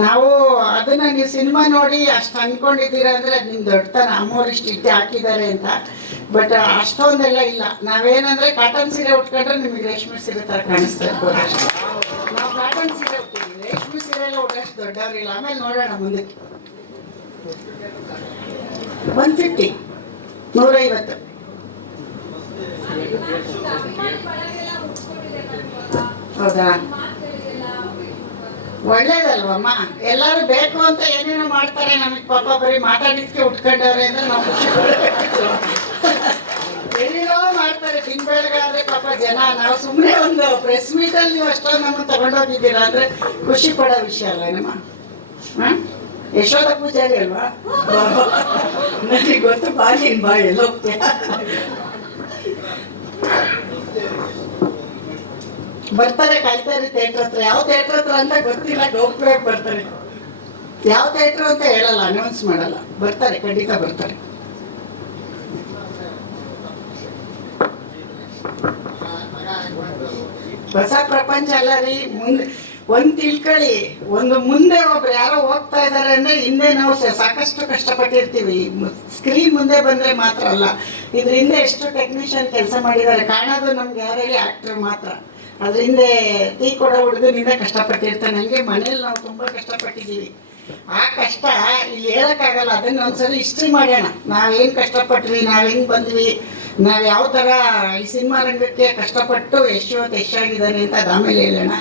ನಾವು ಅದನ್ನ ನೀವು ಸಿನಿಮಾ ನೋಡಿ ಅಷ್ಟು ಅನ್ಕೊಂಡಿದ್ದೀರಾ ಅಂದ್ರೆ ಅದು ನಿಮ್ ದೊಡ್ಡತನ. ಅಮ್ಮೋರಿಷ್ಟು ಇಟ್ಟು ಹಾಕಿದ್ದಾರೆ ಅಂತ. ಬಟ್ ಅಷ್ಟೊಂದೆಲ್ಲ ಇಲ್ಲ. ನಾವೇನಂದ್ರೆ ಕಾಟನ್ ಸೀರೆ ಉಟ್ಕೊಂಡ್ರೆ ನಿಮಗೆ ರೇಷ್ಮೆ ಸೀರೆ ತರ ಕಾಣಿಸ್ತಾ ಇರ್ಬೋದು ಅಷ್ಟೇ. ನಾವು ಕಾಟನ್ ಸೀರೆ ಉಟ್ತೀವಿ, ರೇಷ್ಮೆ ಸೀರೆ ಎಲ್ಲ ಉಟ್ಟಷ್ಟು ದೊಡ್ಡವ್ರಿಲ್ಲ. ಆಮೇಲೆ ನೋಡೋಣ ಮುಂದಕ್ಕೆ. 150 150. ಹೌದಾ? ಒಳ್ಳೇದಲ್ವಮ್ಮ. ಎಲ್ಲರೂ ಬೇಕು ಅಂತ ಏನೇನೋ ಮಾಡ್ತಾರೆ, ನಮಗೆ ಪಾಪ ಬರೀ ಮಾತಾಡಿದ್ಕೆ ಉಟ್ಕೊಂಡವ್ರೆ ಅಂದ್ರೆ ನಾವು ಖುಷಿ ಪಡಬೇಕು. ಏನೇನೋ ಮಾಡ್ತಾರೆ ದಿನ ಬೆಳಗಾದ್ರೆ ಪಾಪ ಜನ. ನಾವು ಸುಮ್ಮನೆ ಒಂದು ಪ್ರೆಸ್ ಮೀಟಲ್ಲಿ ನೀವು ಅಷ್ಟೊಂದು ನಮ್ಮನ್ನು ತಗೊಂಡೋಗಿದ್ದೀರಾ ಅಂದ್ರೆ ಖುಷಿ ಪಡೋ ವಿಷಯ ಅಲ್ಲ ನಮ್ಮ. ಯಶೋಧ ಪೂಜಾರಿ ಅಲ್ವಾ? ನನಗೆ ಗೊತ್ತು, ಬಾ ನೀನ್ ಬಾ, ಎಲ್ಲೋಗ್ತೀಯ. ಬರ್ತಾರೆ, ಕಾಯ್ತಾರೆ ಥಿಯೇಟರ್ ಹತ್ರ. ಯಾವ ಥಿಯೇಟರ್ ಹತ್ರ ಅಂತ ಗೊತ್ತಿಲ್ಲ, ಹೋಗ್ಬೇಕು ಬರ್ತಾರೆ. ಯಾವ ಥಿಯೇಟರ್ ಅಂತ ಹೇಳಲ್ಲ, ಅನೌನ್ಸ್ ಮಾಡಲ್ಲ. ಬರ್ತಾರೆ, ಖಂಡಿತ ಬರ್ತಾರೆ. ಹೊಸ ಪ್ರಪಂಚ ಅಲ್ಲ ರೀ. ಮುಂದೆ ಒಂದ್ ತಿಳ್ಕೊಳ್ಳಿ, ಒಂದು ಮುಂದೆ ಒಬ್ರು ಯಾರೋ ಹೋಗ್ತಾ ಇದಾರೆ ಅಂದ್ರೆ ಹಿಂದೆ ನಾವು ಸಾಕಷ್ಟು ಕಷ್ಟಪಟ್ಟಿರ್ತೀವಿ. ಸ್ಕ್ರೀನ್ ಮುಂದೆ ಬಂದ್ರೆ ಮಾತ್ರ ಅಲ್ಲ, ಇದ್ರ ಹಿಂದೆ ಎಷ್ಟು ಟೆಕ್ನಿಷಿಯನ್ ಕೆಲಸ ಮಾಡಿದ್ದಾರೆ. ಕಾಣೋದು ನಮ್ಗೆ ಯಾರಲ್ಲಿ ಆಕ್ಟರ್ ಮಾತ್ರ. ಅದ್ರ ಹಿಂದೆ ಟೀ ಕೊಡೋ ಹುಡುಗನಿಂದ ಕಷ್ಟಪಟ್ಟಿರ್ತಾನೆ. ಹಂಗೆ ಮನೇಲಿ ನಾವು ತುಂಬಾ ಕಷ್ಟಪಟ್ಟಿದ್ದೀವಿ. ಆ ಕಷ್ಟ ಇಲ್ಲಿ ಹೇಳಕ್ಕಾಗಲ್ಲ. ಅದನ್ನ ಒಂದ್ಸರಿ ಹಿಸ್ಟ್ರಿ ಮಾಡೋಣ. ನಾವೇನ್ ಕಷ್ಟಪಟ್ವಿ, ನಾವ್ ಹೆಂಗ್ ಬಂದ್ವಿ, ನಾವ್ ಯಾವ ತರ ಈ ಸಿನಿಮಾ ರಂಗಕ್ಕೆ ಕಷ್ಟಪಟ್ಟು ಯಶಾಗಿದ್ದಾನೆ ಅಂತ ಆಮೇಲೆ ಹೇಳೋಣ.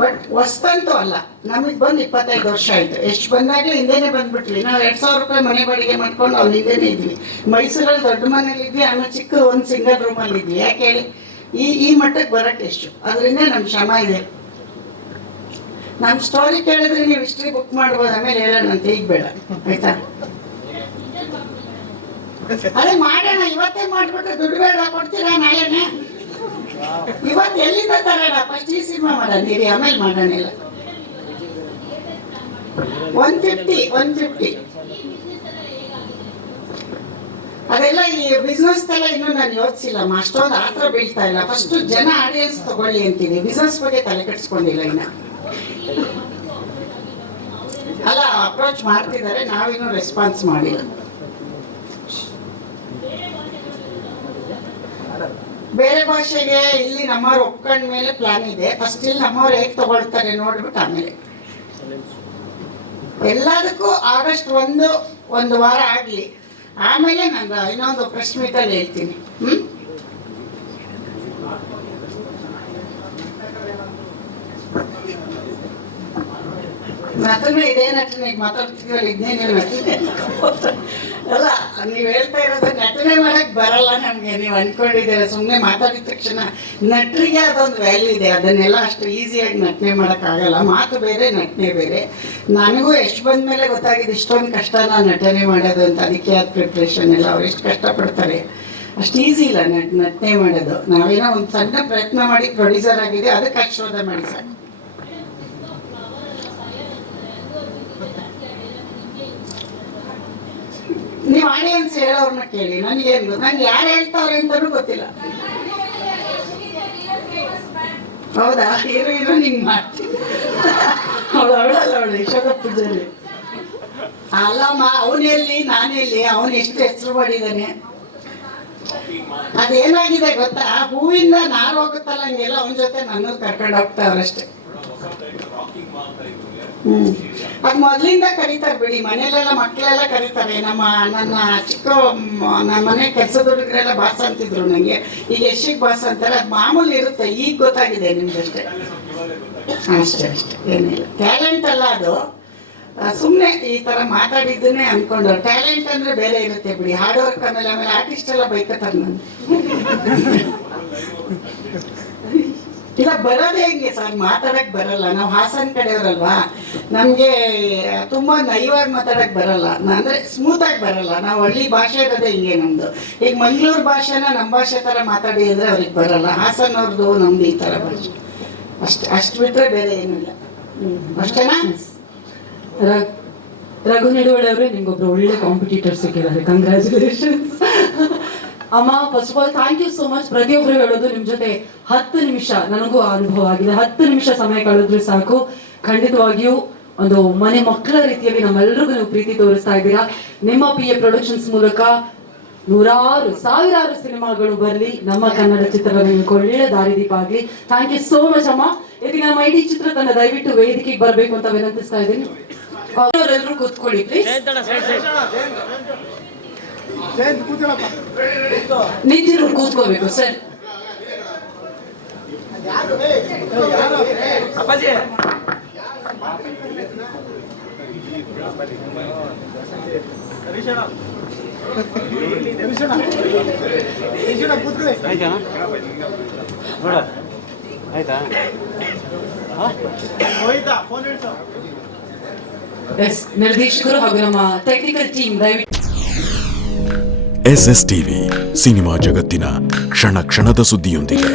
ಬಟ್ ಹೊಸ್ತಂತೂ ಅಲ್ಲ, ನಮಗ್ ಬಂದು 25 ವರ್ಷ ಆಯ್ತು. ಎಷ್ಟು ಬಂದಾಗ್ಲೂ ಹಿಂದೆನೆ ಬಂದ್ಬಿಟ್ವಿ. ನಾವು 2000 ರೂಪಾಯಿ ಮನೆ ಬಾಡಿಗೆ ಮಾಡ್ಕೊಂಡು ಅವ್ನು ಹಿಂದೆನೆ ಇದ್ವಿ. ಮೈಸೂರಲ್ಲಿ ದೊಡ್ಡ ಮನೇಲಿ ಇದ್ವಿ, ಆಮೇಲೆ ಚಿಕ್ಕ ಒಂದು ಸಿಂಗಲ್ ರೂಮಲ್ಲಿ ಇದ್ವಿ. ಯಾಕೆ ಹೇಳಿ? ಈ ಮಟ್ಟಕ್ಕೆ ಬರಕ್ಕೆ ಎಷ್ಟು ಅದರಿಂದ ನಮ್ ಶ್ರಮ ಇದೆ. ನಮ್ ಸ್ಟೋರಿ ಕೇಳಿದ್ರೆ ನೀವು ಹಿಸ್ಟ್ರಿ ಬುಕ್ ಮಾಡ್ಬೋದು, ಆಮೇಲೆ ಹೇಳೋಣಂತೆ. ಈಗ ಬೇಡ, ಆಯ್ತಾ? ಅದೇ ಮಾಡೋಣ, ಇವತ್ತೇ ಮಾಡ್ಬಿಟ್ಟು ದುಡ್ಡು ಬೇಡ ಕೊಡ್ತೀರಾ ನಾಳೆನೆ? ಇವತ್ತು ಎಲ್ಲಿಂದ ತರೋಣ? ಫಸ್ಟ್ ಈ ಸಿನಿಮಾ ಮಾಡೋಣ, ಆಮೇಲೆ ಮಾಡೋಣ. ಇಲ್ಲ 150 ಅದೆಲ್ಲ ಈ ಬಿಸ್ನೆಸ್ ಎಲ್ಲ ಇನ್ನೂ ನಾನು ಯೋಚಿಸಿಲ್ಲ. ಅಷ್ಟೊಂದು ಆತರ ಬೀಳ್ತಾ ಇಲ್ಲ. ಫಸ್ಟ್ ಜನ ಆಡಿಯನ್ಸ್ ತಗೊಳ್ಳಿ ಅಂತೀನಿ. ಬಿಸ್ನೆಸ್ ಬಗ್ಗೆ ತಲೆ ಕೆಡಿಸ್ಕೊಂಡಿಲ್ಲ ಇನ್ನ. ಅಲ್ಲ, ಅಪ್ರೋಚ್ ಮಾಡ್ತಿದ್ದಾರೆ, ನಾವಿನ್ನೂ ರೆಸ್ಪಾನ್ಸ್ ಮಾಡಿಲ್ಲ. ಬೇರೆ ಭಾಷೆಗೆ ಇಲ್ಲಿ ನಮ್ಮವ್ರು ಒಪ್ಕೊಂಡ ಮೇಲೆ ಪ್ಲಾನ್ ಇದೆ. ಫಸ್ಟ್ ಇಲ್ಲಿ ನಮ್ಮವ್ರು ಹೇಗೆ ತಗೊಳ್ತಾರೆ ನೋಡ್ಬಿಟ್ಟು ಆಮೇಲೆ ಎಲ್ಲದಕ್ಕೂ ಆಗಸ್ಟ್ 1 ವಾರ ಆಗ್ಲಿ, ಆಮೇಲೆ ನಾನು ಇನ್ನೊಂದು ಪ್ರೆಸ್ ಮೀಟಲ್ಲಿ ಹೇಳ್ತೀನಿ. ನಟನೆ ಇದೇ ನಟನೆ ಮಾತಾಡ್ತಿದ್ವಲ್ಲ, ಇದನ್ನೇ ನೀವು ನಟನೆ ಅಲ್ಲ. ನೀವು ಹೇಳ್ತಾ ಇರೋದು ನಟನೆ ಮಾಡಕ್ ಬರಲ್ಲ ನಮ್ಗೆ, ನೀವು ಅನ್ಕೊಂಡಿದ್ದೀರ. ಸುಮ್ಮನೆ ಮಾತಾಡಿದ ತಕ್ಷಣ ನಟರಿಗೆ ಅದೊಂದು ವ್ಯಾಲ್ಯೂ ಇದೆ. ಅದನ್ನೆಲ್ಲ ಅಷ್ಟು ಈಸಿಯಾಗಿ ನಟನೆ ಮಾಡಕ್ ಆಗಲ್ಲ. ಮಾತು ಬೇರೆ, ನಟನೆ ಬೇರೆ. ನನಗೂ ಎಷ್ಟು ಬಂದ್ಮೇಲೆ ಗೊತ್ತಾಗಿದೆ ಇಷ್ಟೊಂದು ಕಷ್ಟನ ನಟನೆ ಮಾಡೋದು ಅಂತ. ಅದಕ್ಕೆ ಆದ ಪ್ರಿಪ್ರೇಷನ್ ಎಲ್ಲ ಅವ್ರು ಎಷ್ಟು ಕಷ್ಟಪಡ್ತಾರೆ. ಅಷ್ಟು ಈಸಿ ಇಲ್ಲ ನಟನೆ ಮಾಡೋದು. ನಾವೇನೋ ಒಂದು ಸಣ್ಣ ಪ್ರಯತ್ನ ಮಾಡಿ ಪ್ರೊಡ್ಯೂಸರ್ ಆಗಿದೆ, ಅದಕ್ಕೆ ಶೋಧ ಮಾಡಿ ಸಾಕು. ನೀವು ಆಡಿಯನ್ಸ್ ಹೇಳೋರ್ನ ಕೇಳಿ, ನನಗೇನು ನಂಗೆ ಯಾರು ಹೇಳ್ತಾವ್ರೆ ಅಂತಲೂ ಗೊತ್ತಿಲ್ಲ. ಹೌದಾ? ಹೀರೋ ನಿಂಗೆ ಮಾಡ್ತೀನಿ. ಅವಳು ಯಶೋಧ ಪೂಜಾರಿ ಅಲ್ಲಮ್ಮ. ಅವನೆಲ್ಲಿ ನಾನೆಲ್ಲಿ? ಅವನು ಎಷ್ಟು ಹೆಸರು ಮಾಡಿದ್ದಾನೆ. ಅದೇನಾಗಿದೆ ಗೊತ್ತಾ? ಹೂವಿಂದ ನಾರು ಹೋಗುತ್ತಲ್ಲ, ಹಂಗೆಲ್ಲ ಅವನ ಜೊತೆ ನನ್ನ ಕರ್ಕೊಂಡು ಹೋಗ್ತಾವ್ರಷ್ಟೇ. ಅದು ಮೊದಲಿಂದ ಕರೀತಾರೆ ಬಿಡಿ, ಮನೇಲೆಲ್ಲ ಮಕ್ಕಳೆಲ್ಲ ಕರೀತಾರೆ. ನನ್ನ ನನ್ನ ಮನೆ ಕೆಲಸದ ಹುಡುಗರೆಲ್ಲ ಬಾಸ್ ಅಂತಿದ್ರು ನನಗೆ, ಈಗ ಯಶಿಗೆ ಬಾಸ್ ಅಂತಾರೆ. ಅದು ಮಾಮೂಲಿ ಇರುತ್ತೆ, ಈಗ ಗೊತ್ತಾಗಿದೆ ನಿಮ್ಗಷ್ಟೇ. ಅಷ್ಟೇ ಏನಿಲ್ಲ. ಟ್ಯಾಲೆಂಟ್ ಅಲ್ಲ ಅದು, ಸುಮ್ಮನೆ ಈ ಥರ ಮಾತಾಡಿದ್ದನ್ನೇ ಅಂದ್ಕೊಂಡು. ಟ್ಯಾಲೆಂಟ್ ಅಂದರೆ ಬೇರೆ ಇರುತ್ತೆ ಬಿಡಿ, ಹಾರ್ಡ್ ವರ್ಕ್. ಆಮೇಲೆ ಆರ್ಟಿಸ್ಟ್ ಎಲ್ಲ ಬೈಕತ್ತಾರೆ ನಾನು. ಇಲ್ಲ ಬರೋದೇ ಹೆಂಗೆ ಸರ್, ಮಾತಾಡಕ್ಕೆ ಬರಲ್ಲ. ನಾವು ಹಾಸನ ಕಡೆಯವರಲ್ವಾ, ನಮಗೆ ತುಂಬ ನೈವಾಗಿ ಮಾತಾಡಕ್ಕೆ ಬರಲ್ಲ, ಅಂದರೆ ಸ್ಮೂತಾಗಿ ಬರಲ್ಲ. ನಾವು ಹಳ್ಳಿ ಭಾಷೆ ಇರೋದೇ ಹಿಂಗೆ ನಮ್ಮದು. ಈಗ ಮಂಗಳೂರು ಭಾಷೆನ ನಮ್ಮ ಭಾಷೆ ಥರ ಮಾತಾಡಿ ಅಂದರೆ ಅವ್ರಿಗೆ ಬರಲ್ಲ. ಹಾಸನವ್ರದ್ದು ನಮ್ದು ಈ ಥರ ಭಾಷೆ ಅಷ್ಟು ಬಿಟ್ಟರೆ ಬೇರೆ ಏನಿಲ್ಲ. ಅಷ್ಟೇನಾ? ರಘು ನಡುವಳಿ ಅವರೇ, ನಿಮ್ಗೊಬ್ರು ಒಳ್ಳೆ ಕಾಂಪಿಟೇಟರ್ ಸಿಕ್ಕಿದ್ದಾರೆ, ಕಂಗ್ರ್ಯಾಚುಲೇಷನ್ಸ್. ಅಮ್ಮ, first of all thank you so much. ಪ್ರತಿಯೊಬ್ಬರು ಹೇಳೋದು ನಿಮ್ಮ ಜೊತೆ 10 ನಿಮಿಷ ನನಗೂ ಅನುಭವ ಆಗಿದೆ. 10 ನಿಮಿಷ ಸಮಯ ಕಳೆದ್ರೆ ಸಾಕು. ಖಂಡಿತವಾಗಿಯೂ ಒಂದು ಮನೆ ಮಕ್ಕಳ ರೀತಿಯಲ್ಲಿ ನಮ್ಮೆಲ್ಲರಿಗೂ ನೀವು ಪ್ರೀತಿ ತೋರಿಸ್ತಾ ಇದ್ದೀರಾ. ನಿಮ್ಮ PA ಪ್ರೊಡಕ್ಷನ್ಸ್ ಮೂಲಕ ನೂರಾರು ಸಾವಿರಾರು ಸಿನಿಮಾಗಳು ಬರಲಿ, ನಮ್ಮ ಕನ್ನಡ ಚಿತ್ರರಂಗಕ್ಕೆ ಒಳ್ಳೆ ದಾರಿದೀಪ ಆಗಲಿ. ಥ್ಯಾಂಕ್ ಯು ಸೋ ಮಚ್ ಅಮ್ಮ. ಇದೀಗ ನಮ್ಮ ಇಡೀ ಚಿತ್ರತಂಡ ದಯವಿಟ್ಟು ವೇದಿಕೆಗೆ ಬರಬೇಕು ಅಂತ ವಿನಂತಿಸ್ತಾ ಇದ್ದೀನಿ. ಅವರೆಲ್ಲರೂ ಕೂತ್ಕೊಳ್ಳಿ ಪ್ಲೀಸ್. ನಿಂತಿರು ಕೂತ್ಕೋಬೇಕು ಸರ್. ನಿರ್ದೇಶಕರು ಹಾಗೂ ನಮ್ಮ ಟೆಕ್ನಿಕಲ್ ಟೀಮ್ ದಯವಿಟ್ಟು. SSTV ಸಿನಿಮಾ ಜಗತ್ತಿನ ಕ್ಷಣ ಕ್ಷಣದ ಸುದ್ದಿಯೊಂದಿಗೆ.